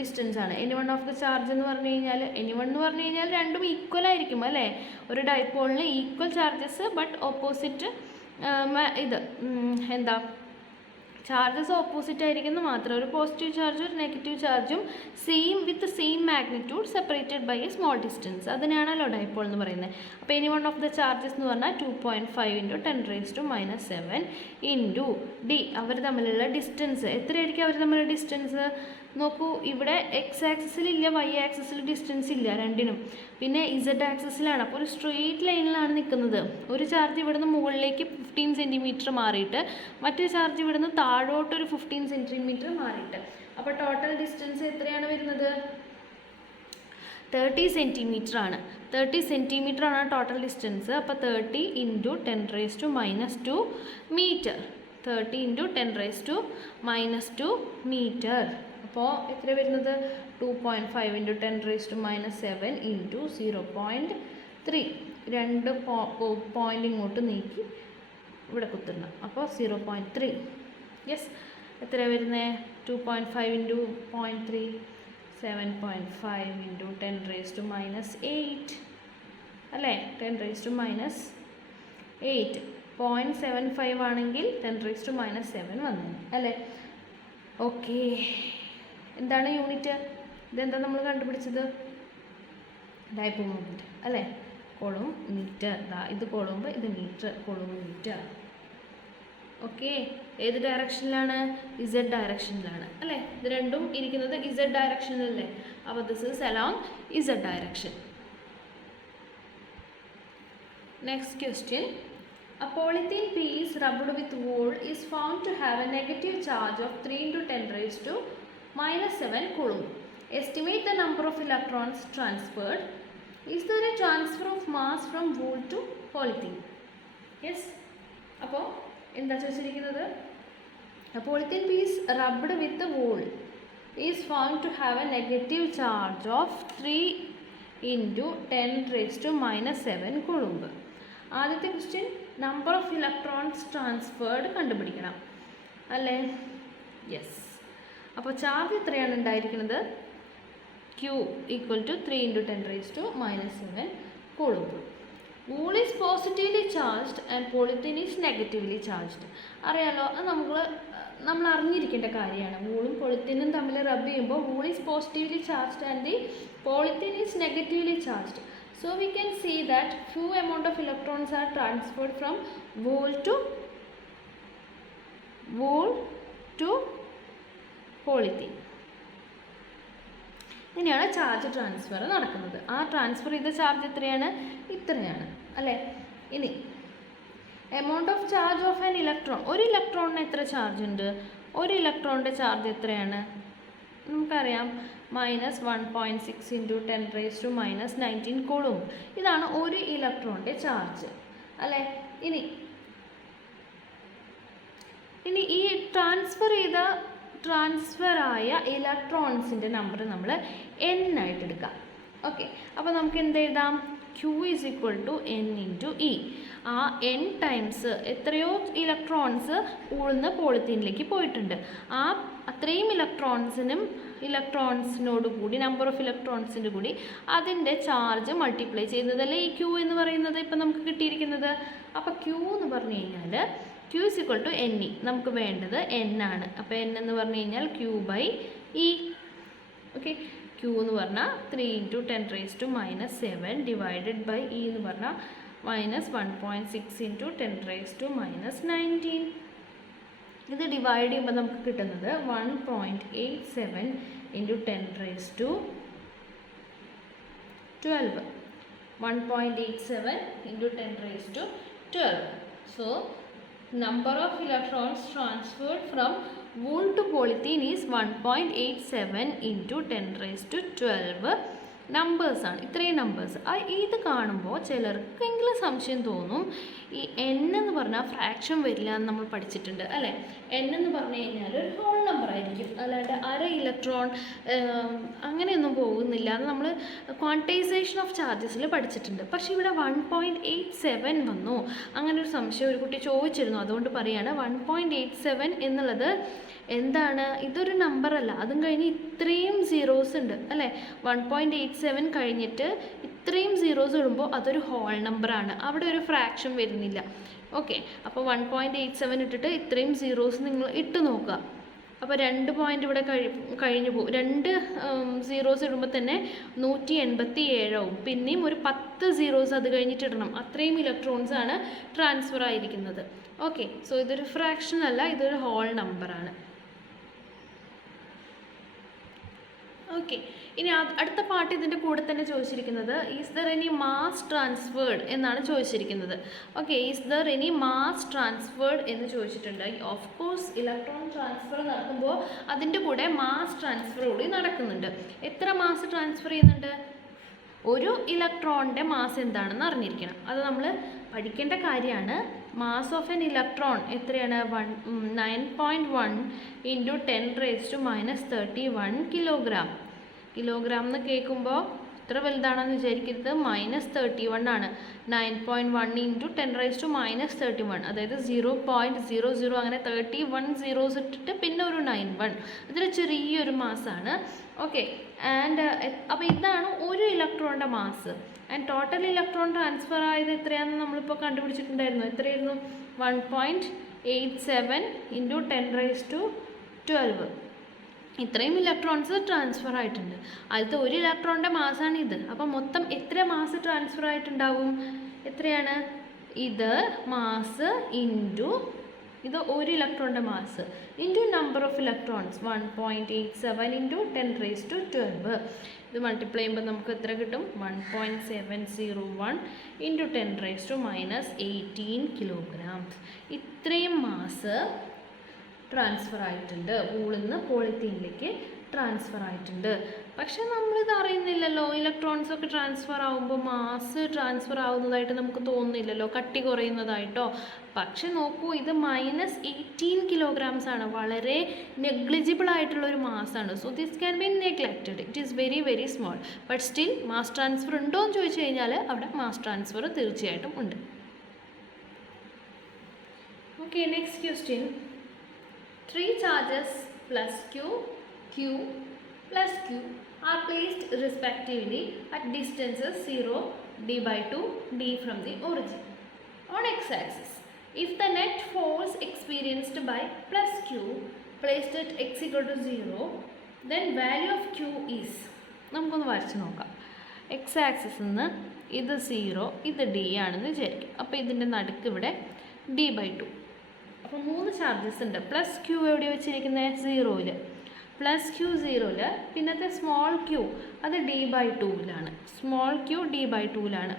distance ആണ്. Any one of the charge എന്ന് പറഞ്ഞു കഴിഞ്ഞാൽ, എനി വൺ എന്ന് പറഞ്ഞു കഴിഞ്ഞാൽ രണ്ടും ഈക്വൽ ആയിരിക്കും അല്ലേ. ഒരു ഡൈപോളിന് ഈക്വൽ ചാർജസ് ബട്ട് ഓപ്പോസിറ്റ് ഇത് എന്താ ചാർജസ് ഓപ്പോസിറ്റ് ആയിരിക്കുന്നു മാത്രം. ഒരു പോസിറ്റീവ് ചാർജും ഒരു നെഗറ്റീവ് ചാർജും with same magnitude separated by a small distance, അതിനാണല്ലോ ഡൈപോൾ എന്ന് പറയുന്നത്. അപ്പോൾ any one of the charges എന്ന് പറഞ്ഞാൽ 2.5 × 10⁻⁻7 ഇൻറ്റു D. അവർ തമ്മിലുള്ള ഡിസ്റ്റൻസ് എത്രയായിരിക്കും? അവർ തമ്മിലുള്ള ഡിസ്റ്റൻസ് നോക്കൂ. ഇവിടെ എക്സ് ആക്സിസിലില്ല, വൈ ആക്സിസിൽ ഡിസ്റ്റൻസ് ഇല്ല രണ്ടിനും. പിന്നെ ഇസഡ് ആക്സിസിലാണ്. അപ്പോൾ ഒരു സ്ട്രെയിറ്റ് ലൈനിലാണ് നിൽക്കുന്നത്. ഒരു ചാർജ് ഇവിടുന്ന് മുകളിലേക്ക് 15 സെൻറ്റിമീറ്റർ മാറിയിട്ട് മറ്റൊരു ചാർജ് ഇവിടുന്ന് താഴോട്ടൊരു 15 സെൻറ്റിമീറ്റർ മാറിയിട്ട്. അപ്പോൾ ടോട്ടൽ ഡിസ്റ്റൻസ് എത്രയാണ് വരുന്നത്? 30 സെൻറ്റിമീറ്റർ ആണ്. 30 സെൻറ്റിമീറ്റർ ആണ് ടോട്ടൽ ഡിസ്റ്റൻസ്. അപ്പോൾ 30 × 10⁻⁻2 മീറ്റർ. 30 × 10⁻⁻2 മീറ്റർ. അപ്പോൾ എത്ര വരുന്നത്? 2.5 × 10⁻⁻7 ഇൻറ്റു 0.3. രണ്ട് പോയിൻ്റ് ഇങ്ങോട്ട് നീക്കി ഇവിടെ കുത്തണം. അപ്പോൾ 0.3. യെസ്, എത്ര വരുന്നത്? 2.5 × 0.3 7.5 × 10⁻⁸ അല്ലേ. 10⁻⁸. 0.75 ആണെങ്കിൽ 10⁻⁷ വന്നു അല്ലേ. ഓക്കെ, എന്താണ് യൂണിറ്റ്? ഇതെന്താ നമ്മൾ കണ്ടുപിടിച്ചത്? ഡൈപോൾ മൊമെൻറ്റ് അല്ലേ. കോളും മീറ്റർ. ഇത് കോളുമ്പ്, ഇത് മീറ്റർ. കോളും മീറ്റർ. ഓക്കെ, ഏത് ഡയറക്ഷനിലാണ്? ഇസഡ് ഡയറക്ഷനിലാണ് അല്ലേ. ഇത് രണ്ടും ഇരിക്കുന്നത് ഇസഡ് ഡയറക്ഷനിലല്ലേ. അപ്പോൾ this is along Z direction. Next question. A polythene piece rubbed with wool is found to have a negative charge of 3 into 10 raised to minus 7 coulomb. Estimate the number of electrons transferred. Is there a transfer of mass from wool to polythene? Yes. അപ്പോൾ എന്താ ചോദിച്ചിരിക്കുന്നത്? A polythene piece rubbed with the wool is found to have a negative charge of 3 into 10 raised to minus 7 coulomb. ആദ്യത്തെ question number of electrons transferred കണ്ടുപിടിക്കണം അല്ലേ? Yes. അപ്പോൾ charge എത്രയാണ് ഉണ്ടായിരിക്കുന്നത്? Q equal to 3 into 10 raised to minus 7 coulomb. Wool is positively charged and polythene is negatively charged. അറിയാലോ, അത് നമ്മൾ അറിഞ്ഞിരിക്കേണ്ട കാര്യമാണ്. വൂളും പൊളിത്തീനും തമ്മിൽ റബ്ബ് ചെയ്യുമ്പോൾ wool is positively charged and the polythene is negatively charged. So we can see that few amount of electrons are transferred from wool to polythene. ഇങ്ങനെയാണ് charge transfer നടക്കുന്നത്. ആ ട്രാൻസ്ഫർ ചെയ്ത ചാർജ് എത്രയാണ്? ഇത്രയാണ് അല്ലേ? ഇനി amount of charge of an electron, ഒരു ഇലക്ട്രോണിന് എത്ര ചാർജ് ഉണ്ട്? ഒരു ഇലക്ട്രോണിൻ്റെ ചാർജ് എത്രയാണ്? നമുക്കറിയാം, -1.6 into 10 raised to minus 19 coulomb. ഇതാണ് ഒരു ഇലക്ട്രോണിൻ്റെ ചാർജ് അല്ലേ? ഇനി ഈ ട്രാൻസ്ഫറായ ഇലക്ട്രോൺസിൻ്റെ നമ്പർ നമ്മൾ n ആയിട്ട് എടുക്കാം. ഓക്കെ, അപ്പോൾ നമുക്ക് എന്ത് എഴുതാം? Q is equal to n into E. ആ n ടൈംസ് എത്രയോ ഇലക്ട്രോൺസ് ഉള്ളുന്ന പോളിത്തീനിലേക്ക് പോയിട്ടുണ്ട്. അത്രയും ഇലക്ട്രോൺസിനോട് കൂടി നമ്പർ ഓഫ് ഇലക്ട്രോൺസിൻ്റെ കൂടി അതിൻ്റെ ചാർജ് മൾട്ടിപ്ലൈ ചെയ്യുന്നതല്ലേ ഈ Q എന്ന് പറയുന്നത് ഇപ്പം നമുക്ക് കിട്ടിയിരിക്കുന്നത്. അപ്പോൾ Q എന്ന് പറഞ്ഞു കഴിഞ്ഞാൽ Q is equal to NE. നമുക്ക് വേണ്ടത് n ആണ്. അപ്പോൾ n എന്ന് പറഞ്ഞു കഴിഞ്ഞാൽ Q by E. Okay, Q എന്ന് പറഞ്ഞാൽ 3 into 10 raised to minus 7 divided by E എന്ന് പറഞ്ഞാൽ -1.6 into 10 raised to minus 19. ഇത് ഡിവൈഡ് ചെയ്യുമ്പോൾ നമുക്ക് കിട്ടുന്നത് 1.87 into 10 raised to 12. 1.87 into 10 raised to 12. So number of electrons transferred from wool to polythene is 1.87 into 10 raised to 12 നമ്പേഴ്സാണ്. ഇത്രയും numbers. ഇത് കാണുമ്പോൾ ചിലർക്കെങ്കിലും സംശയം തോന്നും, ഈ n എന്ന് പറഞ്ഞാൽ ഫ്രാക്ഷൻ വരില്ല എന്ന് നമ്മൾ പഠിച്ചിട്ടുണ്ട് അല്ലേ? n എന്ന് പറഞ്ഞു കഴിഞ്ഞാൽ ഒരു ഹോൾ നമ്പർ ആയിരിക്കും, അല്ലാണ്ട് അര ഇലക്ട്രോൺ അങ്ങനെയൊന്നും പോകുന്നില്ല എന്ന് നമ്മൾ ക്വാണ്ടിസേഷൻ ഓഫ് ചാർജസിൽ പഠിച്ചിട്ടുണ്ട്. പക്ഷേ ഇവിടെ 1.87 വന്നു, അങ്ങനെ ഒരു സംശയം ഒരു കുട്ടി ചോദിച്ചിരുന്നു. അതുകൊണ്ട് പറയാണ് 1.87 എന്നുള്ളത് എന്താണ്? ഇതൊരു നമ്പർ അല്ല. അതും കഴിഞ്ഞ് ഇത്രയും സീറോസ് ഉണ്ട് അല്ലേ? 1.87 കഴിഞ്ഞിട്ട് ഇത്രയും സീറോസ് ഇടുമ്പോൾ അതൊരു ഹോൾ നമ്പറാണ്, അവിടെ ഒരു ഫ്രാക്ഷൻ വരുന്നില്ല. ഓക്കെ, അപ്പോൾ 1.87 ഇട്ടിട്ട് ഇത്രയും സീറോസ് നിങ്ങൾ ഇട്ട് നോക്കുക. അപ്പോൾ 2 പോയിൻ്റ് ഇവിടെ കഴിഞ്ഞു പോകും. 2 സീറോസ് ഇടുമ്പോൾ തന്നെ 187 ആവും. പിന്നെയും ഒരു 10 സീറോസ് അത് കഴിഞ്ഞിട്ട് ഇടണം. അത്രയും ഇലക്ട്രോൺസ് ആണ് ട്രാൻസ്ഫർ ആയിരിക്കുന്നത്. ഓക്കെ, സോ ഇതൊരു ഫ്രാക്ഷൻ അല്ല, ഇതൊരു ഹോൾ നമ്പറാണ്. ഓക്കെ, ഇനി അടുത്ത പാർട്ട് ഇതിൻ്റെ കൂടെ തന്നെ ചോദിച്ചിരിക്കുന്നത് is there any mass transferred എന്നാണ് ചോദിച്ചിരിക്കുന്നത്. Okay, is there any mass transferred എന്ന് ചോദിച്ചിട്ടുണ്ട്. ഓഫ് കോഴ്സ് ഇലക്ട്രോൺ ട്രാൻസ്ഫർ നടക്കുമ്പോൾ അതിൻ്റെ കൂടെ മാസ് ട്രാൻസ്ഫർ കൂടി നടക്കുന്നുണ്ട്. എത്ര മാസ് ട്രാൻസ്ഫർ ചെയ്യുന്നുണ്ട്? ഒരു ഇലക്ട്രോണിൻ്റെ മാസ് എന്താണെന്ന് അറിഞ്ഞിരിക്കണം. അത് നമ്മൾ പഠിക്കേണ്ട കാര്യമാണ്. മാസ് ഓഫ് എൻ ഇലക്ട്രോൺ എത്രയാണ്? 9.1 into 10 raised to minus 31 kilogram. Kilogram എന്ന് കേൾക്കുമ്പോൾ ഇത്ര വലുതാണെന്ന് വിചാരിക്കരുത്. -31 ആണ്. 9.1 into 10 raised to minus 31, അതായത് 0.00 അങ്ങനെ 31 സീറോസ് ഇട്ടിട്ട് പിന്നെ ഒരു 91. അതൊരു ചെറിയൊരു മാസാണ്. ഓക്കെ, ആൻഡ് അപ്പോൾ ഇതാണ് ഒരു ഇലക്ട്രോണിൻ്റെ mass. And total electron transfer ആയത് എത്രയാണെന്ന് നമ്മളിപ്പോൾ കണ്ടുപിടിച്ചിട്ടുണ്ടായിരുന്നു. എത്രയായിരുന്നു? 1.87 into 10 raised to 12. ഇത്രയും ഇലക്ട്രോൺസ് ട്രാൻസ്ഫർ ആയിട്ടുണ്ട്. അതിലത്തെ ഒരു ഇലക്ട്രോണിൻ്റെ മാസാണ് ഇത്. അപ്പം മൊത്തം എത്ര മാസ് ട്രാൻസ്ഫർ ആയിട്ടുണ്ടാവും? എത്രയാണ്? ഇത് മാസ് ഇൻറ്റു ഇത് ഒരു ഇലക്ട്രോണിൻ്റെ mass into number of electrons 1.87 into 10⁻²2. ഇത് മൾട്ടിപ്ലൈ ചെയ്യുമ്പോൾ നമുക്ക് എത്ര കിട്ടും? 1.701 ഇൻറ്റു 10⁻⁻18 കിലോഗ്രാംസ്. ഇത്രയും മാസ് ട്രാൻസ്ഫർ ആയിട്ടുണ്ട്, വൂളിൽ നിന്ന് പോളിത്തീനിലേക്ക് ട്രാൻസ്ഫർ ആയിട്ടുണ്ട്. പക്ഷെ നമ്മളിത് അറിയുന്നില്ലല്ലോ. ഇലക്ട്രോൺസ് ഒക്കെ ട്രാൻസ്ഫർ ആകുമ്പോൾ മാസ് ട്രാൻസ്ഫർ ആവുന്നതായിട്ട് നമുക്ക് തോന്നുന്നില്ലല്ലോ, കട്ടി കുറയുന്നതായിട്ടോ. പക്ഷെ നോക്കൂ, ഇത് -18 കിലോഗ്രാംസ് ആണ്, വളരെ നെഗ്ലിജിബിൾ ആയിട്ടുള്ളൊരു മാസ്സാണ്. So this can be neglected. It is very very small. But still mass transfer ഉണ്ടോ എന്ന് ചോദിച്ചു കഴിഞ്ഞാൽ അവിടെ മാസ് ട്രാൻസ്ഫർ തീർച്ചയായിട്ടും ഉണ്ട്. Okay, next question. 3 charges plus Q, Q plus Q are placed respectively at distances 0, d/2, d from the origin. On x-axis, if the net force experienced by plus Q placed at x equal to 0, then value of Q is, നമുക്കൊന്ന് വരച്ച് നോക്കാം. X ആക്സിസിൽ നിന്ന് ഇത് 0, ഇത് d ആണെന്ന് വിചാരിക്കും. അപ്പോൾ ഇതിൻ്റെ നടുക്ക് ഇവിടെ d/2. അപ്പോൾ 3 ചാർജസ് ഉണ്ട്. പ്ലസ് ക്യൂ എവിടെ വെച്ചിരിക്കുന്നത്? 0-ൽ. പ്ലസ് ക്യൂ 0-ൽ. പിന്നത്തെ സ്മോൾ ക്യൂ അത് d/2-ലാണ്. സ്മോൾ ക്യൂ d/2-ലാണ്.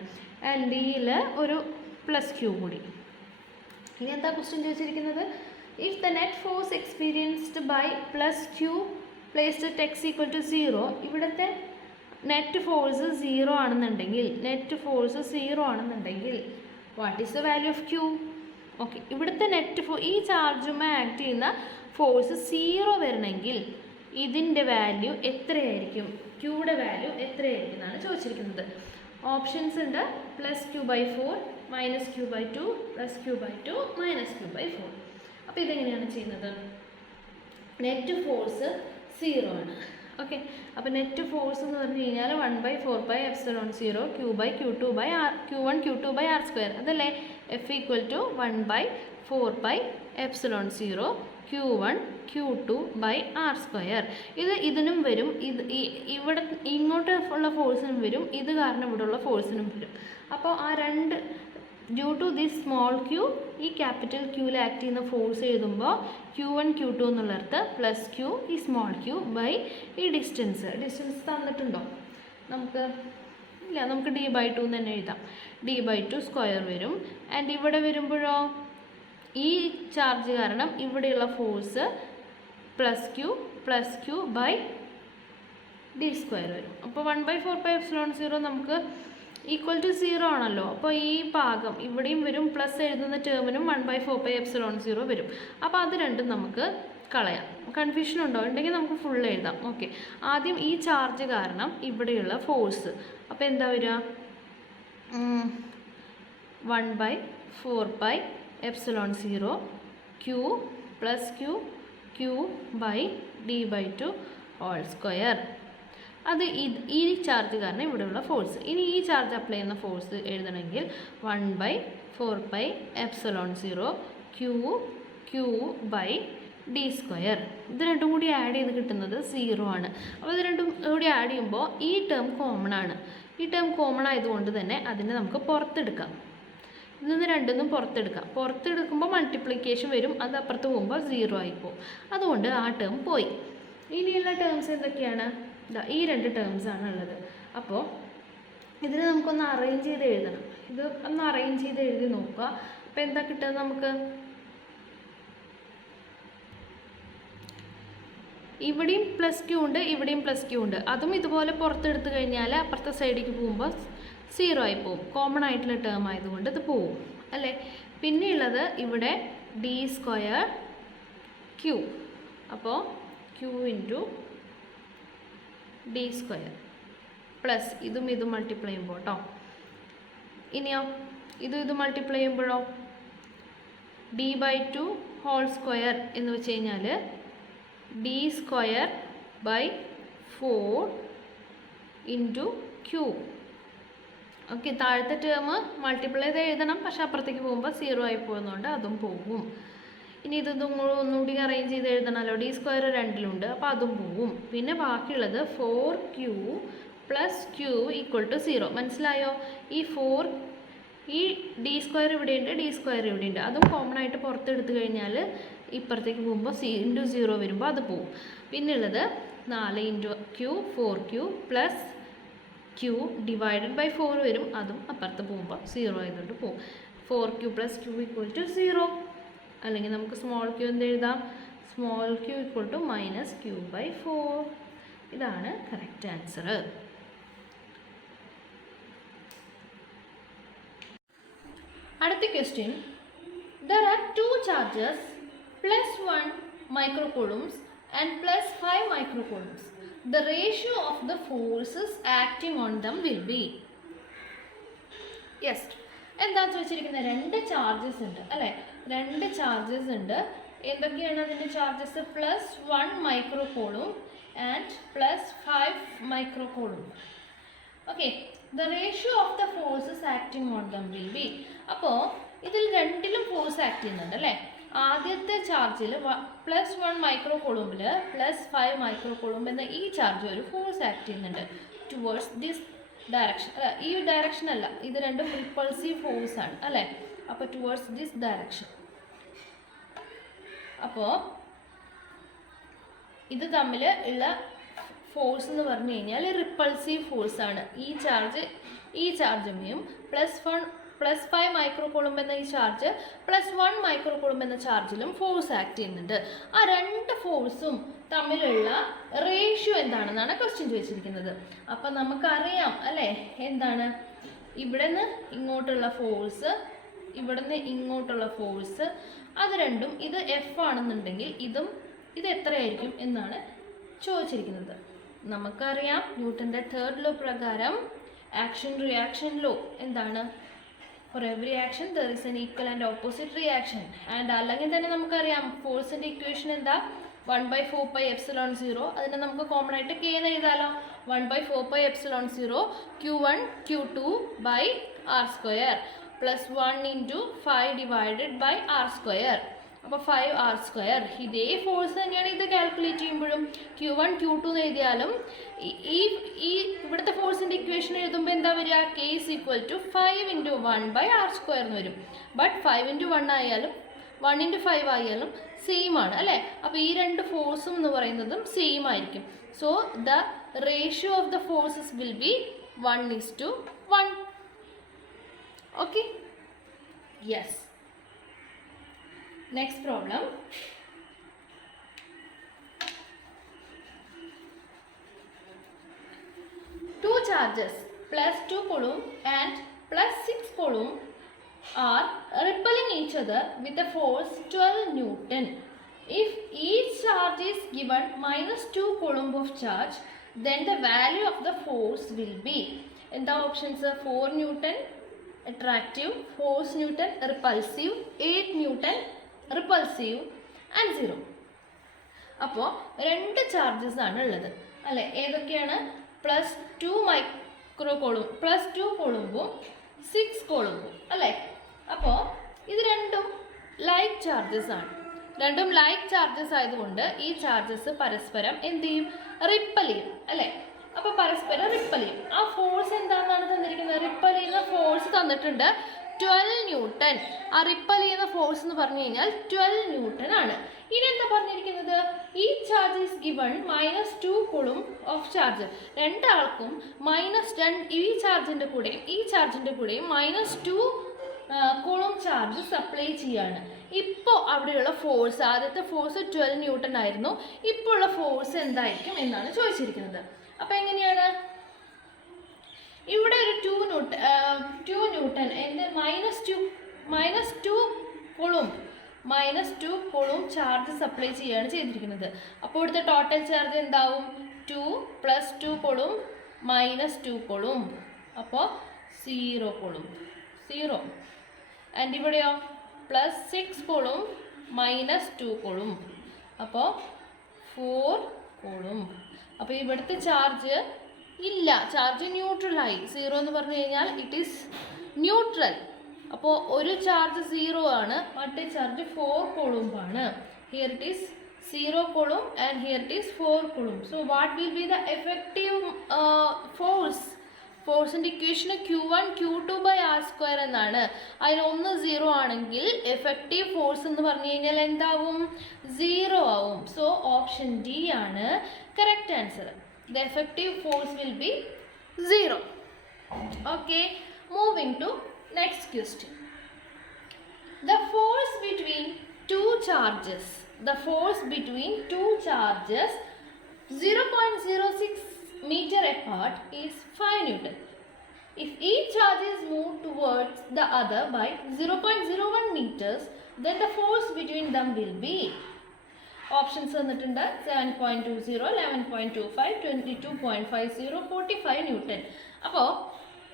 ആൻഡ് ഡിയിൽ ഒരു പ്ലസ് ക്യൂ കൂടി. ഇനി എന്താ ക്വസ്റ്റ്യൻ ചോദിച്ചിരിക്കുന്നത്? If the net force experienced by plus Q placed at x equal to 0, ഇവിടുത്തെ നെറ്റ് ഫോഴ്സ് 0 ആണെന്നുണ്ടെങ്കിൽ, what is the value of Q? Okay, ഇവിടുത്തെ ഈ ചാർജുമേ ആക്ട് ചെയ്യുന്ന ഫോഴ്സ് 0 വരണമെങ്കിൽ ഇതിൻ്റെ വാല്യൂ എത്രയായിരിക്കും? ക്യൂയുടെ വാല്യൂ എത്രയായിരിക്കും എന്നാണ് ചോദിച്ചിരിക്കുന്നത്. ഓപ്ഷൻസ് ഉണ്ട്. +q/4, -q/2, +q/2, -q/4. അപ്പോൾ ഇതെങ്ങനെയാണ് ചെയ്യുന്നത്? നെറ്റ് ഫോഴ്സ് 0 ആണ്. ഓക്കെ, അപ്പോൾ നെറ്റ് ഫോഴ്സ് എന്ന് പറഞ്ഞു കഴിഞ്ഞാൽ 1/4πε0 Q1 Q2/r². അതല്ലേ? F = 1/4πε0 Q1 Q2/r². ഇതിനും വരും, ഇവിടെ ഇങ്ങോട്ട് ഉള്ള ഫോഴ്സിനും വരും, ഇത് കാരണം ഇവിടെയുള്ള ഫോഴ്സിനും വരും. അപ്പോൾ ആ രണ്ട് due to this small Q, ഈ ക്യാപിറ്റൽ ക്യൂവിൽ ആക്ട് ചെയ്യുന്ന ഫോഴ്സ് എഴുതുമ്പോൾ Q1 Q2 എന്നുള്ളിടത്ത് പ്ലസ് ക്യൂ ഈ സ്മോൾ ക്യൂ ബൈ ഈ ഡിസ്റ്റൻസ് തന്നിട്ടുണ്ടോ? നമുക്ക് ഇല്ല, നമുക്ക് d/2 തന്നെ എഴുതാം. d/2² വരും. ആൻഡ് ഇവിടെ വരുമ്പോഴോ ഈ ചാർജ് കാരണം ഇവിടെയുള്ള force plus Q by d² വരും. അപ്പോൾ 1/4πε0 നമുക്ക് ഈക്വൽ ടു 0 ആണല്ലോ. അപ്പോൾ ഈ ഭാഗം ഇവിടെയും വരും, പ്ലസ് എഴുതുന്ന ടേമിനും 1/4πε0 വരും. അപ്പോൾ അത് രണ്ടും നമുക്ക് കളയാം. കൺഫ്യൂഷൻ ഉണ്ടോ? ഉണ്ടെങ്കിൽ നമുക്ക് ഫുൾ എഴുതാം. ഓക്കെ, ആദ്യം ഈ ചാർജ് കാരണം ഇവിടെയുള്ള ഫോഴ്സ്, അപ്പോൾ എന്താ വരിക? 1/4πε0 Q plus Q by d/2 whole square. അത് ഈ ചാർജ് കാരണം ഇവിടെയുള്ള ഫോഴ്സ്. ഇനി ഈ ചാർജ് അപ്ലൈ ചെയ്യുന്ന ഫോഴ്സ് എഴുതണമെങ്കിൽ 1/4πε0 Q ബൈ d². ഇത് രണ്ടും കൂടി ആഡ് ചെയ്ത് കിട്ടുന്നത് 0 ആണ്. അപ്പോൾ ഇത് രണ്ടും കൂടി ആഡ് ചെയ്യുമ്പോൾ ഈ ടേം കോമൺ ആണ്. ഈ ടേം കോമൺ ആയതുകൊണ്ട് തന്നെ അതിനെ നമുക്ക് പുറത്തെടുക്കാം. ഇതിന്ന് രണ്ടൊന്നും പുറത്തെടുക്കുമ്പോൾ മൾട്ടിപ്ലിക്കേഷൻ വരും, അത് അപ്പുറത്ത് പോകുമ്പോൾ 0 ആയിപ്പോവും. അതുകൊണ്ട് ആ ടേം പോയി. ഇനിയുള്ള ടേംസ് എന്തൊക്കെയാണ്? ഈ 2 ടേംസ് ആണ് ഉള്ളത്. അപ്പോൾ ഇതിനെ നമുക്കൊന്ന് അറേഞ്ച് ചെയ്ത് എഴുതണം. ഇത് ഒന്ന് അറേഞ്ച് ചെയ്ത് എഴുതി നോക്കുക. അപ്പോൾ എന്താ കിട്ടുക നമുക്ക്? ഇവിടെയും പ്ലസ് ക്യൂ ഉണ്ട്, ഇവിടെയും പ്ലസ് ക്യൂ ഉണ്ട്. അതും ഇതുപോലെ പുറത്തെടുത്ത് കഴിഞ്ഞാൽ അപ്പുറത്തെ സൈഡിലേക്ക് പോകുമ്പോൾ 0 ആയി പോവും. കോമൺ ആയിട്ടുള്ള ടേം ആയതുകൊണ്ട് ഇത് പോവും അല്ലേ? പിന്നെയുള്ളത് ഇവിടെ d²Q. അപ്പോൾ Q ഇൻറ്റു d² പ്ലസ് ഇതും മൾട്ടിപ്ലൈ ചെയ്യുമ്പോൾ കേട്ടോ. ഇനിയോ ഇത് മൾട്ടിപ്ലൈ ചെയ്യുമ്പോഴോ d/2 ഹോൾ സ്ക്വയർ എന്ന് വെച്ച് കഴിഞ്ഞാൽ d²/4 ഇൻറ്റു Q. ഓക്കെ, താഴത്തെ ടേം മൾട്ടിപ്ലൈ ചെയ്ത് എഴുതണം, പക്ഷെ അപ്പുറത്തേക്ക് പോകുമ്പോൾ 0 ആയി പോകുന്നതുകൊണ്ട് അതും പോകും. ഇനി ഒന്നുകൂടി അറേഞ്ച് ചെയ്ത് എഴുതണമല്ലോ. d² 2-ലുണ്ട്, അപ്പോൾ അതും പോവും. പിന്നെ ബാക്കിയുള്ളത് 4Q പ്ലസ് Q = 0. മനസ്സിലായോ? ഈ 4 ഈ ഡി സ്ക്വയർ ഇവിടെയുണ്ട്, ഡി സ്ക്വയർ ഇവിടെയുണ്ട്, അതും കോമൺ ആയിട്ട് പുറത്തെടുത്ത് കഴിഞ്ഞാൽ ഇപ്പുറത്തേക്ക് പോകുമ്പോൾ സി ഇൻറ്റു 0 വരുമ്പോൾ അത് പോവും. പിന്നെയുള്ളത് 4 into Q 4q plus Q divided by 4 വരും, അതും അപ്പുറത്ത് പോകുമ്പോൾ 0 ആയതുകൊണ്ട് പോവും. 4q plus Q equal to 0. അല്ലെങ്കിൽ നമുക്ക് സ്മോൾ ക്യൂ എന്ത് എഴുതാം? Small Q equal to minus Q by 4. ഇതാണ് കറക്റ്റ് ആൻസർ. അടുത്ത question, there are two charges plus 1 microcoulombs and plus 5 microcoulombs. The ratio of the forces acting on them will be. Yes, എന്താണെന്ന് ചോദിച്ചിരിക്കുന്നത്? 2 charges ഉണ്ട് അല്ലേ? 2 charges ഉണ്ട്. എന്തൊക്കെയാണ് അതിൻ്റെ charges? Plus 1 microcoulomb and plus 5 microcoulomb. Okay, the ratio of the forces acting on them will be. അപ്പോൾ ഇതിൽ രണ്ടിലും ഫോഴ്സ് ആക്ട് ചെയ്യുന്നുണ്ട് അല്ലേ? ആദ്യത്തെ ചാർജിൽ പ്ലസ് 1 മൈക്രോകൂളുമ്പിൽ പ്ലസ് 5 മൈക്രോകൂളും എന്ന ഈ ചാർജ് ഒരു ഫോഴ്സ് ആക്ട് ചെയ്യുന്നുണ്ട് ടുവേർഡ്സ് ദിസ് ഡയറക്ഷൻ. അല്ല, ഈ ഡയറക്ഷൻ അല്ല, ഇത് രണ്ടും റിപ്പൾസീവ് ഫോഴ്സ് ആണ് അല്ലേ? അപ്പോൾ ടുവേർഡ്സ് ദിസ് ഡയറക്ഷൻ. അപ്പോൾ ഇത് തമ്മിൽ ഉള്ള ഫോഴ്സ് എന്ന് പറഞ്ഞു കഴിഞ്ഞാൽ റിപ്പൾസീവ് ഫോഴ്സ് ആണ്. ഈ ചാർജും പ്ലസ് 5 മൈക്രോകൂളും എന്ന ഈ ചാർജ് പ്ലസ് 1 മൈക്രോകൂളും എന്ന ചാർജിലും ഫോഴ്സ് ആക്ട് ചെയ്യുന്നുണ്ട്. ആ 2 ഫോഴ്സും തമ്മിലുള്ള റേഷ്യോ എന്താണെന്നാണ് ക്വസ്റ്റ്യൻ ചോദിച്ചിരിക്കുന്നത്. അപ്പം നമുക്കറിയാം അല്ലേ എന്താണ്? ഇവിടെ നിന്ന് ഇങ്ങോട്ടുള്ള ഫോഴ്സ്, ഇവിടെ നിന്ന് ഇങ്ങോട്ടുള്ള ഫോഴ്സ്, അത് രണ്ടും ഇത് എഫ് ആണെന്നുണ്ടെങ്കിൽ ഇത് എത്രയായിരിക്കും എന്നാണ് ചോദിച്ചിരിക്കുന്നത്. നമുക്കറിയാം ന്യൂട്ടൻ്റെ തേർഡ് ലോ പ്രകാരം ആക്ഷൻ റിയാക്ഷൻ ലോ എന്താണ്? For every action there is an equal and opposite reaction. And അല്ലെങ്കിൽ തന്നെ നമുക്കറിയാം ഫോഴ്സിൻ്റെ ഇക്വേഷൻ എന്താ? 1/4πε0. അതിനെ നമുക്ക് കോമൺ ആയിട്ട് k എന്ന് എഴുതാലോ. 1/4πε0 q1 q2 by r square plus 1 into 5 divided by r square. അപ്പോൾ 5r സ്ക്വയർ. ഇതേ ഫോഴ്സ് തന്നെയാണ് ഇത് കാൽക്കുലേറ്റ് ചെയ്യുമ്പോഴും. q1 q2 എന്ന് എഴുതിയാലും ഈ ഇവിടുത്തെ ഫോഴ്സിൻ്റെ ഇക്വേഷൻ എഴുതുമ്പോൾ എന്താ വരിക? k is equal to 5 into 1 by r square എന്ന് വരും. ബട്ട് 5 into 1 ആയാലും 1 into 5 ആയാലും സെയിം ആണ് അല്ലേ? അപ്പോൾ ഈ 2 ഫോഴ്സും എന്ന് പറയുന്നതും സെയിം ആയിരിക്കും. So the ratio of the forces will be 1:1. Okay, yes. Next problem. Two charges plus 2 coulomb and plus 6 coulomb are repelling each other with a force 12 Newton. If each charge is given minus 2 coulomb of charge, then the value of the force will be. And the options are 4 Newton attractive, 4 Newton repulsive, 8 Newton repulsive and 0. അപ്പോൾ 2 charges ആണ് ഉള്ളത് അല്ലേ? ഏതൊക്കെയാണ്? Plus 2 മൈക്രോകൂളും plus 2 കൂളുമ്പും 6 കൂളുമ്പും അല്ലേ? അപ്പോൾ ഇത് രണ്ടും like charges ആണ്. രണ്ടും ലൈക്ക് ചാർജസ് ആയതുകൊണ്ട് ഈ ചാർജസ് പരസ്പരം എന്ത് ചെയ്യും? റിപ്പൽ ചെയ്യും അല്ലേ? അപ്പോൾ പരസ്പരം റിപ്പൽ ചെയ്യും. ആ ഫോഴ്സ് എന്താണെന്നാണ് തന്നിരിക്കുന്നത്? റിപ്പൽ ചെയ്യുന്ന ഫോഴ്സ് തന്നിട്ടുണ്ട് 12 ന്യൂട്ടൺ. ആ റിപ്പൽ ചെയ്യുന്ന ഫോഴ്സ് എന്ന് പറഞ്ഞു കഴിഞ്ഞാൽ 12 ന്യൂട്ടൺ ആണ്. ഇനി എന്താ പറഞ്ഞിരിക്കുന്നത്? ഈ charge is given -2 coulomb of charge. രണ്ടാൾക്കും ഈ ചാർജിൻ്റെ കൂടെയും ഈ ചാർജിൻ്റെ കൂടെയും -2 കൂളും ചാർജ് സപ്ലൈ ചെയ്യാണ്. ഇപ്പോൾ അവിടെയുള്ള ഫോഴ്സ്, ആദ്യത്തെ ഫോഴ്സ് 12 ന്യൂട്ടൺ ആയിരുന്നു. ഇപ്പോൾ ഉള്ള ഫോഴ്സ് എന്തായിരിക്കും എന്നാണ് ചോദിച്ചിരിക്കുന്നത്. അപ്പോൾ എങ്ങനെയാണ്? ഇവിടെ ഒരു 2 ന്യൂട്ടൺ എന്ത് -2 കൂളും ചാർജ് സപ്ലൈ ചെയ്യുകയാണ് ചെയ്തിരിക്കുന്നത്. അപ്പോൾ ഇവിടുത്തെ ടോട്ടൽ ചാർജ് എന്താവും? 2 + 2 കൂളും -2 കൂളും. അപ്പോൾ 0 കൂളും 0. ആൻഡ് ഇവിടെയോ +6 കൂളും -2 കൂളും. അപ്പോൾ 4 കൂളും. അപ്പോൾ ഇവിടുത്തെ ചാർജ് ഇല്ല, ചാർജ് ന്യൂട്രലായി. 0 എന്ന് പറഞ്ഞു കഴിഞ്ഞാൽ ഇറ്റ് ഈസ് ന്യൂട്രൽ. അപ്പോൾ ഒരു ചാർജ് 0 ആണ്, മറ്റേ ചാർജ് 4 കൂളുംബാണ്. Here it is 0 coulomb and here it is 4 coulomb. So what will be the effective force? ഫോഴ്സിൻ്റെ ഇക്വേഷൻ Q1 Q2/r² എന്നാണ്. അതിൽ ഒന്ന് 0 ആണെങ്കിൽ എഫക്റ്റീവ് ഫോഴ്സ് എന്ന് പറഞ്ഞു കഴിഞ്ഞാൽ എന്താവും? 0 ആവും. സോ ഓപ്ഷൻ ഡി ആണ് correct answer. The effective force will be 0. Okay, moving to next question. The force between two charges 0.06 meter apart is 5 Newton. If each charge is moved towards the other by 0.01 meters, then the force between them will be. Options തന്നിട്ടുണ്ട് 7.20, 11.25, 22.50, 45 Newton. അപ്പോൾ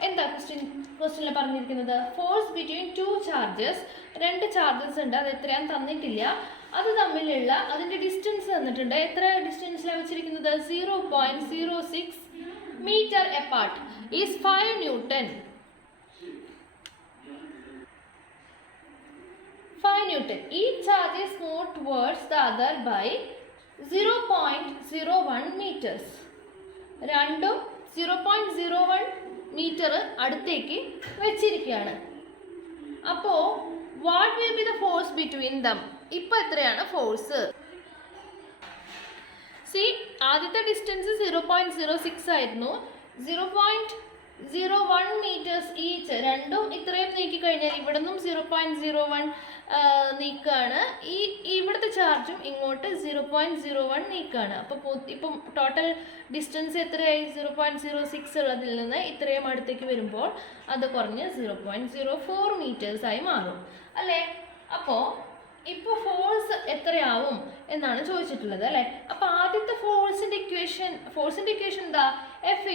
എന്താ ക്വസ്റ്റ്യനിൽ പറഞ്ഞിരിക്കുന്നത്? Force between two charges, രണ്ട് charges ഉണ്ട്, അത് എത്രയാണെന്ന് തന്നിട്ടില്ല. അത് തമ്മിലുള്ള അതിൻ്റെ ഡിസ്റ്റൻസ് തന്നിട്ടുണ്ട്. എത്ര ഡിസ്റ്റൻസിലാണ് വെച്ചിരിക്കുന്നത്? 0.06 metre apart is 5 newton. 5 Newton. Each charge is moved towards the other by 0.01 meters. രണ്ടും 0.01 മീറ്റർ അടുത്തേക്ക് വെച്ചിരിക്കുകയാണ്. അപ്പോൾ what will be the force between them? ഇപ്പോൾ എത്രയാണ് ഫോഴ്സ്? സി, ആദ്യത്തെ ഡിസ്റ്റൻസ് 0.06 ആയിരുന്നു. 0.01 മീറ്റേഴ്സ് ഈച്ച്. രണ്ടും ഇത്രയും നീക്കി കഴിഞ്ഞാൽ ഇവിടെ നിന്നും 0.01 നീക്കാണ്. ഇവിടുത്തെ ചാർജും ഇങ്ങോട്ട് 0.01 നീക്കാണ്. അപ്പോൾ ഇപ്പം ടോട്ടൽ ഡിസ്റ്റൻസ് എത്രയായി? 0.06 ഉള്ളതിൽ നിന്ന് ഇത്രയും അടുത്തേക്ക് വരുമ്പോൾ അത് കുറഞ്ഞ് 0.04 മീറ്റേഴ്സായി മാറും അല്ലേ? അപ്പോൾ ഇപ്പോൾ ഫോഴ്സ് എത്രയാവും എന്നാണ് ചോദിച്ചിട്ടുള്ളത് അല്ലേ? അപ്പോൾ ആദ്യത്തെ ഫോഴ്സിൻ്റെ ഇക്വേഷൻ എന്താ? F =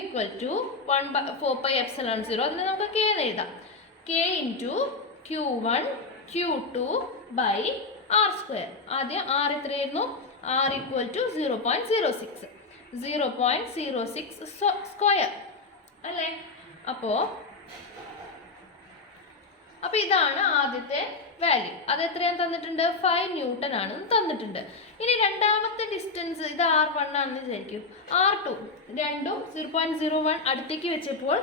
1/4πε0. അതിന് നമുക്ക് K എന്ന് എഴുതാം. K × Q1 Q2/r². ആദ്യം R എത്രയായിരുന്നു? R = 0.06 സ്ക്വയർ അല്ലേ? അപ്പോൾ ഇതാണ് ആദ്യത്തെ വാല്യൂ. അത് എത്രയാണ് തന്നിട്ടുണ്ട്? 5 ന്യൂട്ടൺ ആണ് തന്നിട്ടുണ്ട്. ഇനി രണ്ടാമത്തെ ഡിസ്റ്റൻസ് ഇത് R1 ആണെന്ന് വിചാരിക്കും. R2 രണ്ടും 0.01 അടുത്തേക്ക് വെച്ചപ്പോൾ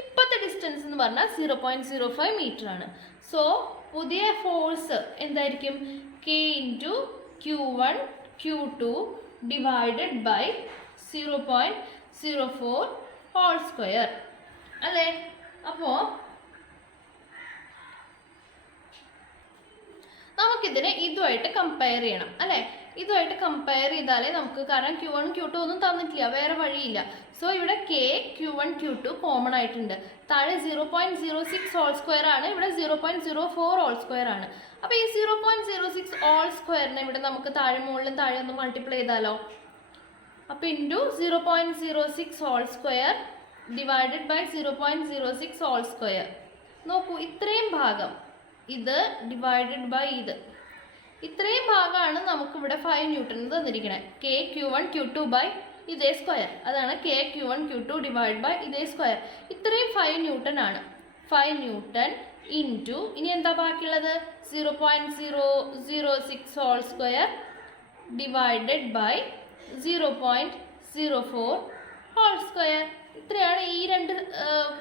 ഇപ്പോഴത്തെ ഡിസ്റ്റൻസ് എന്ന് പറഞ്ഞാൽ 0.05 മീറ്റർ ആണ്. സോ പുതിയ ഫോഴ്സ് എന്തായിരിക്കും? K × Q1 Q2 divided by 0.04 whole square അല്ലേ? അപ്പോൾ നമുക്കിതിനെ ഇതുമായിട്ട് കമ്പയർ ചെയ്യണം അല്ലേ? ഇതുമായിട്ട് കമ്പയർ ചെയ്താലേ നമുക്ക്, കാരണം Q1 Q2 ഒന്നും തന്നിട്ടില്ല, വേറെ വഴിയില്ല. സോ ഇവിടെ Q1 Q2 കോമൺ ആയിട്ടുണ്ട്. താഴെ 0.06 ഹോൾ സ്ക്വയർ ആണ്, ഇവിടെ 0.04 ഹോൾ സ്ക്വയർ ആണ്. അപ്പോൾ ഈ 0.06 ഹോൾ സ്ക്വയറിനെ ഇവിടെ നമുക്ക് താഴെ മുകളിലും താഴെ ഒന്ന് മൾട്ടിപ്ലൈ ചെയ്താലോ? അപ്പോൾ into 0.06 whole square divided by 0.06 whole square. നോക്കൂ, ഇത്രയും ഭാഗം ഇത് ഡിവൈഡഡ് ബൈ ഇത്രയും ഭാഗമാണ് നമുക്കിവിടെ 5 ന്യൂട്ടൺ തന്നിരിക്കുന്നത്. Q1 Q2 ബൈ ഇതേ സ്ക്വയർ, അതാണ് Q1 Q2 ഡിവൈഡ് ബൈ ഇതേ സ്ക്വയർ. ഇത്രയും 5 ന്യൂട്ടൺ ആണ്. 5 ന്യൂട്ടൺ ഇൻറ്റു ഇനി എന്താ ബാക്കിയുള്ളത്? 0.006 whole square divided by 0.04 whole square. ഇത്രയാണ്, ഈ രണ്ട്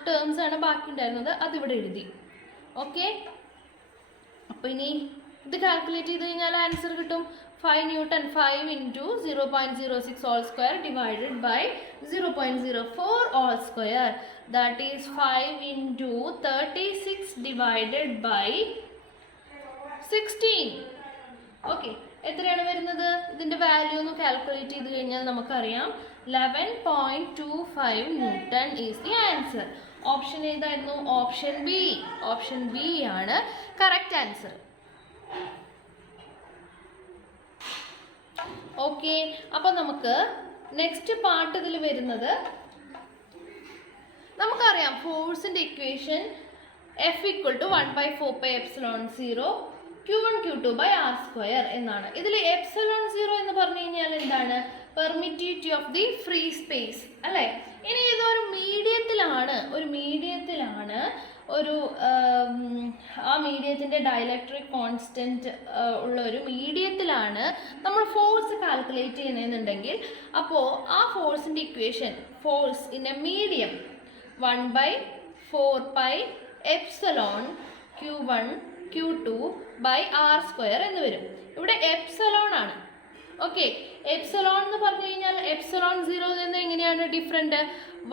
ടേംസ് ആണ് ബാക്കി ഉണ്ടായിരുന്നത്, അതിവിടെ എഴുതി. ഓക്കെ, അപ്പോൾ ഇനി ഇത് കാൽക്കുലേറ്റ് ചെയ്ത് കഴിഞ്ഞാൽ ആൻസർ കിട്ടും. 5 newton 5 into 0.06 whole square divided by 0.04 whole square, that is 5 into 36 divided by 16. Okay, എത്രയാണ് വരുന്നത്? ഇതിൻ്റെ വാല്യൂ ഒന്ന് കാൽക്കുലേറ്റ് ചെയ്ത് കഴിഞ്ഞാൽ നമുക്കറിയാം 11.25 newton is the answer. Option ഏതായിരുന്നു? Option B. ഓപ്ഷൻ ബി ആണ് കറക്റ്റ് ആൻസർ. ഓക്കെ, അപ്പോൾ നമുക്ക് നെക്സ്റ്റ് പാർട്ട് ഇതിൽ വരുന്നത്, നമുക്കറിയാം ഫോഴ്സിൻ്റെ ഇക്വേഷൻ F = 1/4πε0 Q1 Q2/r² എന്നാണ്. ഇതിൽ ε0 എന്ന് പറഞ്ഞു കഴിഞ്ഞാൽ എന്താണ്? Permittivity of the free space അല്ലേ? ഇനി ഇതൊരു മീഡിയത്തിലാണ് ആ മീഡിയത്തിൻ്റെ ഡയലക്ട്രിക് കോൺസ്റ്റൻറ്റ് ഉള്ള ഒരു മീഡിയത്തിലാണ് നമ്മൾ ഫോഴ്സ് കാൽക്കുലേറ്റ് ചെയ്യുന്നതെന്നുണ്ടെങ്കിൽ, അപ്പോൾ ആ ഫോഴ്സിൻ്റെ equation, force in a medium 1/4π∪ Q1 Q2 R² എന്ന് വരും. ഇവിടെ എപ്സിലോൺ ആണ്. ഓക്കെ, എപ്സിലോൺ എന്ന് പറഞ്ഞു കഴിഞ്ഞാൽ എപ്സിലോൺ 0 നിന്ന് എങ്ങനെയാണ് ഡിഫറെൻറ്റ്?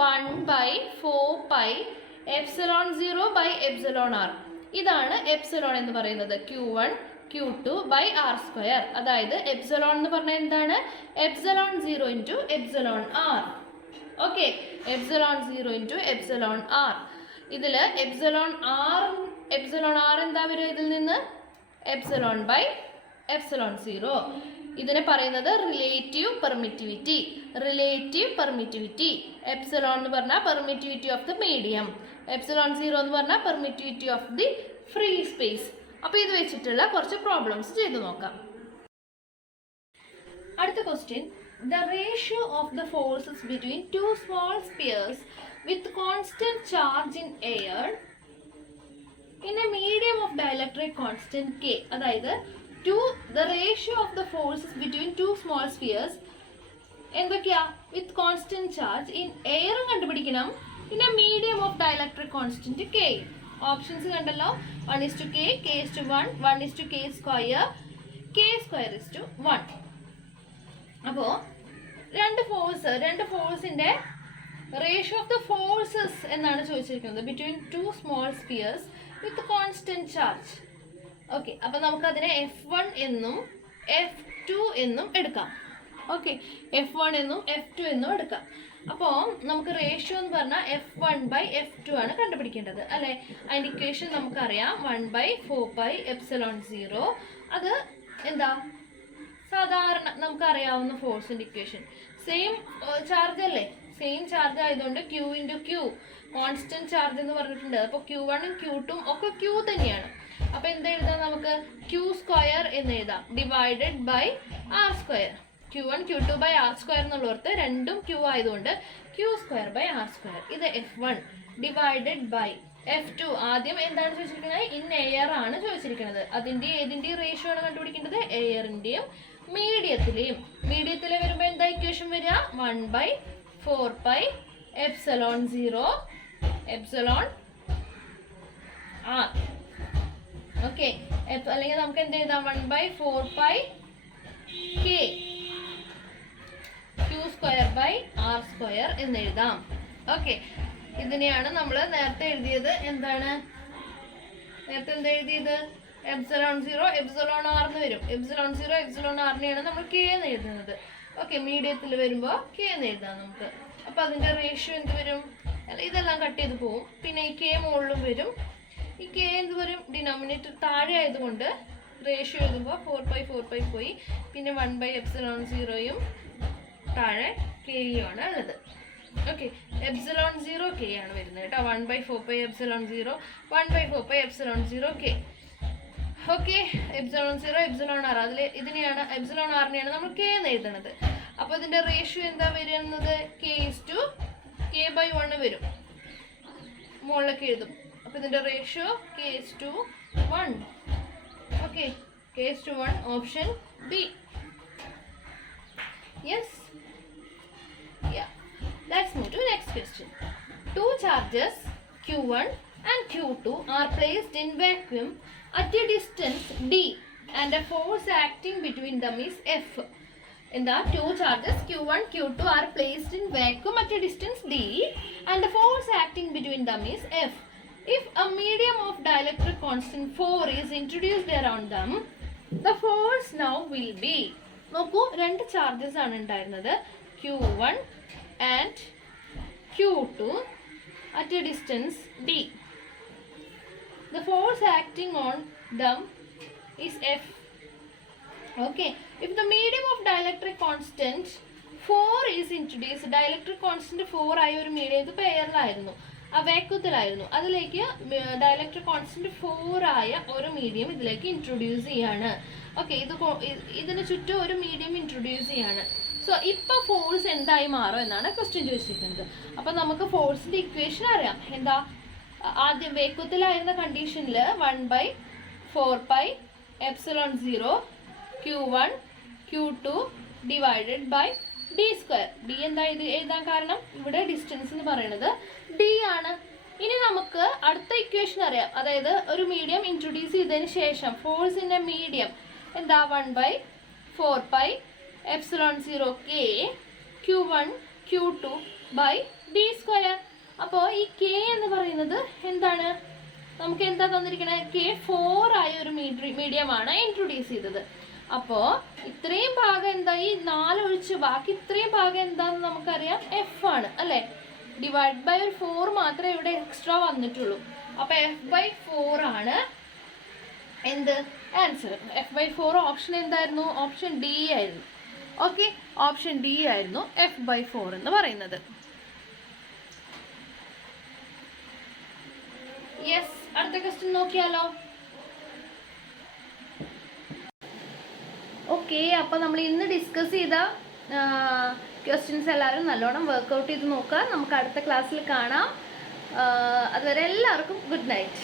1/4πε0/ε r. ഇതാണ് എപ്സിലോൺ എന്ന് പറയുന്നത്. Q1 Q2 R². അതായത് എപ്സിലോൺ എന്ന് പറഞ്ഞാൽ എന്താണ്? Epsilon 0 into epsilon r. Okay, epsilon 0 into epsilon r. ഇതിൽ എപ്സിലോൺ r എന്താ വരിക? ഇതിൽ നിന്ന് ε/ε0. ഇതിനെ പറയുന്നത് റിലേറ്റീവ് പെർമിറ്റിവിറ്റി. എപ്സിലോൺ എന്ന് പറഞ്ഞാൽ permittivity of the medium, epsilon 0 എന്ന് പറഞ്ഞാൽ permittivity of the free space. അപ്പോൾ ഇത് വെച്ചിട്ടുള്ള കുറച്ച് പ്രോബ്ലംസ് ചെയ്തു നോക്കാം. അടുത്ത question, the ratio of the forces between two small spheres with constant charge in air in a medium of dielectric constant K. അതായത് the ratio of the forces between two small spheres എന്തൊക്കെയാ? with constant charge in air കണ്ടുപിടിക്കണം. in a medium of dielectric constant K. Options കണ്ടല്ലോ. 1:k, k:1, 1:k², k²1. അപ്പോൾ രണ്ട് ഫോഴ്സിൻ്റെ ratio of the forces എന്നാണ് ചോദിച്ചിരിക്കുന്നത് between two small spheres വിത്ത് constant charge. Okay, അപ്പോൾ നമുക്കതിനെ F1 എന്നും F2 എന്നും എടുക്കാം. ഓക്കെ, F1 എന്നും F2 എന്നും എടുക്കാം. അപ്പോൾ നമുക്ക് റേഷ്യോ എന്ന് പറഞ്ഞാൽ F1/F2 ആണ് കണ്ടുപിടിക്കേണ്ടത് അല്ലേ? അതിൻ്റെ ഇക്വേഷൻ നമുക്കറിയാം, 1/4πε0. അത് എന്താ? സാധാരണ നമുക്കറിയാവുന്ന ഫോഴ്സിൻ്റെ ഇക്വേഷൻ. സെയിം ചാർജ് അല്ലേ? സെയിം ചാർജ് ആയതുകൊണ്ട് Q × Q കോൺസ്റ്റന്റ് ചാർജ് എന്ന് പറഞ്ഞിട്ടുണ്ട്. അപ്പോൾ Q1 ഉം Q2 ഒക്കെ Q തന്നെയാണ്. അപ്പോൾ എന്താ എഴുതാം? നമുക്ക് Q² എന്ന് എഴുതാം, divided by R². Q1 Q2 R² എന്നുള്ളവർക്ക് രണ്ടും Q ആയതുകൊണ്ട് Q²/R². ഇത് F1 ഡിവൈഡഡ് ബൈ F2. ആദ്യം എന്താണ് ചോദിച്ചിരിക്കുന്നത്? ഇൻ എയർ ആണ് ചോദിച്ചിരിക്കുന്നത്. ഏതിൻ്റെയും റേഷ്യോ ആണ് കണ്ടുപിടിക്കേണ്ടത്? എയറിൻ്റെയും മീഡിയത്തിലെയും. മീഡിയത്തിലെ വരുമ്പോൾ എന്താ ഇക്വേഷൻ വരിക? 1/4πε0 r. ഓക്കെ, അല്ലെങ്കിൽ നമുക്ക് എന്ത് എഴുതാം? 1/4πk Q²/R² എന്ന് എഴുതാം. ഓക്കെ, ഇതിനെയാണ് നമ്മൾ നേരത്തെ എഴുതിയത്. എന്താണ് നേരത്തെ എന്താ എഴുതിയത്? ε0 ε/r എന്ന് വരും. ε0 ε/rനെയാണ് നമ്മൾ k എന്ന് എഴുതുന്നത്. ഓക്കെ, മീഡിയത്തിൽ വരുമ്പോൾ k എന്ന് എഴുതാം നമുക്ക്. അപ്പോൾ അതിൻ്റെ റേഷ്യോ എന്ത് വരും? ഇതെല്ലാം കട്ട് ചെയ്ത് പോവും. പിന്നെ ഈ k മുകളിലും വരും. ഈ k എന്ത് വരും? ഡിനോമിനേറ്റർ താഴെ ആയതുകൊണ്ട് റേഷ്യോ എഴുതുമ്പോൾ 4π പോയി. പിന്നെ 1/ε0യും താഴെ k ആണ് ഉള്ളത്. ഓക്കെ, ε0 k ആണ് വരുന്നത് കേട്ടോ. 1/4πε0 1/4πε0k. Okay, ε0 ε/r. ഇതിനെയാണ് ε/rനെയാണ് നമ്മൾ k എന്ന് എഴുതുന്നത്. അപ്പോൾ ഇതിൻ്റെ റേഷ്യോ എന്താ വരുന്നത്? k/1 വരും. മുകളിലൊക്കെ എഴുതും. അപ്പോൾ ഇതിൻ്റെ ratio k/1. Okay, k/1 option B. Yes, yeah. Let's move to next question. Two charges Q1 and Q2 are placed in vacuum at a distance d and a force acting between them is F. In the two charges Q1 Q2 are placed in vacuum at a distance d and the force acting between them is F. If a medium of dielectric constant 4 is introduced around them, the force now will be. നോക്കൂ, രണ്ട് charges ആണ് ഉണ്ടായിരുന്നത്, Q1 and Q2 at a distance d. The force acting on them is F. Okay, if the medium of dielectric constant 4 is introduced, dielectric constant 4 ആയ ഒരു medium, ഇത് പെയറിലായിരുന്നു, വേക്കൂത്തിലായിരുന്നു, അതിലേക്ക് dielectric constant 4 ആയ ഒരു മീഡിയം ഇതിലേക്ക് ഇൻട്രൊഡ്യൂസ് ചെയ്യാണ്. ഓക്കെ, ഇതിന് ചുറ്റും ഒരു മീഡിയം ഇൻട്രൊഡ്യൂസ് ചെയ്യാണ്. സോ ഇപ്പോൾ ഫോഴ്സ് എന്തായി മാറും എന്നാണ് ക്വസ്റ്റ്യൻ ചോദിച്ചിരിക്കുന്നത്. അപ്പോൾ നമുക്ക് ഫോഴ്സിൻ്റെ ഇക്വേഷൻ അറിയാം. എന്താ? ആദ്യം വേക്കൂത്തിലായിരുന്ന കണ്ടീഷനിൽ 1/4πε0 Q1 Q2 divided by D square. D എന്താ ഇത് എഴുതാൻ കാരണം? ഇവിടെ ഡിസ്റ്റൻസ് എന്ന് പറയുന്നത് ഡി ആണ്. ഇനി നമുക്ക് അടുത്ത ഇക്വേഷൻ അറിയാം. അതായത് ഒരു മീഡിയം ഇൻട്രൊഡ്യൂസ് ചെയ്തതിന് ശേഷം ഫോഴ്സ് ഇൻ എ മീഡിയം എന്താ 1/4π epsilon 0 k q1 q2 by D square. അപ്പോൾ ഈ k എന്ന് പറയുന്നത് എന്താണ്? നമുക്ക് എന്താ തന്നിരിക്കണേ? k 4 ആയ ഒരു മീഡിയമാണ് ഇൻട്രൊഡ്യൂസ് ചെയ്തത്. അപ്പോൾ ഇത്രയും ഭാഗം എന്താ? ഈ 4 ഒഴിച്ച് ബാക്കി ഇത്രയും ഭാഗം എന്താന്ന് നമുക്കറിയാം, എഫ് ആണ് അല്ലേ? ഡിവൈഡ് ബൈ 4 മാത്രമേ ഇവിടെ എക്സ്ട്രാ വന്നിട്ടുള്ളൂ. അപ്പോൾ f/4 ആണ് എന്ത് ആൻസർ. f/4 ഓപ്ഷൻ എന്തായിരുന്നു? ഓപ്ഷൻ ഡി ആയിരുന്നു. ഓക്കെ, ഓപ്ഷൻ ഡി ആയിരുന്നു f/4 എന്ന് പറയുന്നത്. യെസ്, അടുത്ത ക്വസ്റ്റ്യൻ നോക്കിയാലോ. ഓക്കെ, അപ്പോൾ നമ്മൾ ഇന്ന് ഡിസ്കസ് ചെയ്ത ക്വസ്റ്റ്യൻസ് എല്ലാവരും നല്ലോണം വർക്കൗട്ട് ചെയ്ത് നോക്കുക. നമുക്ക് അടുത്ത ക്ലാസ്സിൽ കാണാം. അതുവരെ എല്ലാവർക്കും ഗുഡ് നൈറ്റ്.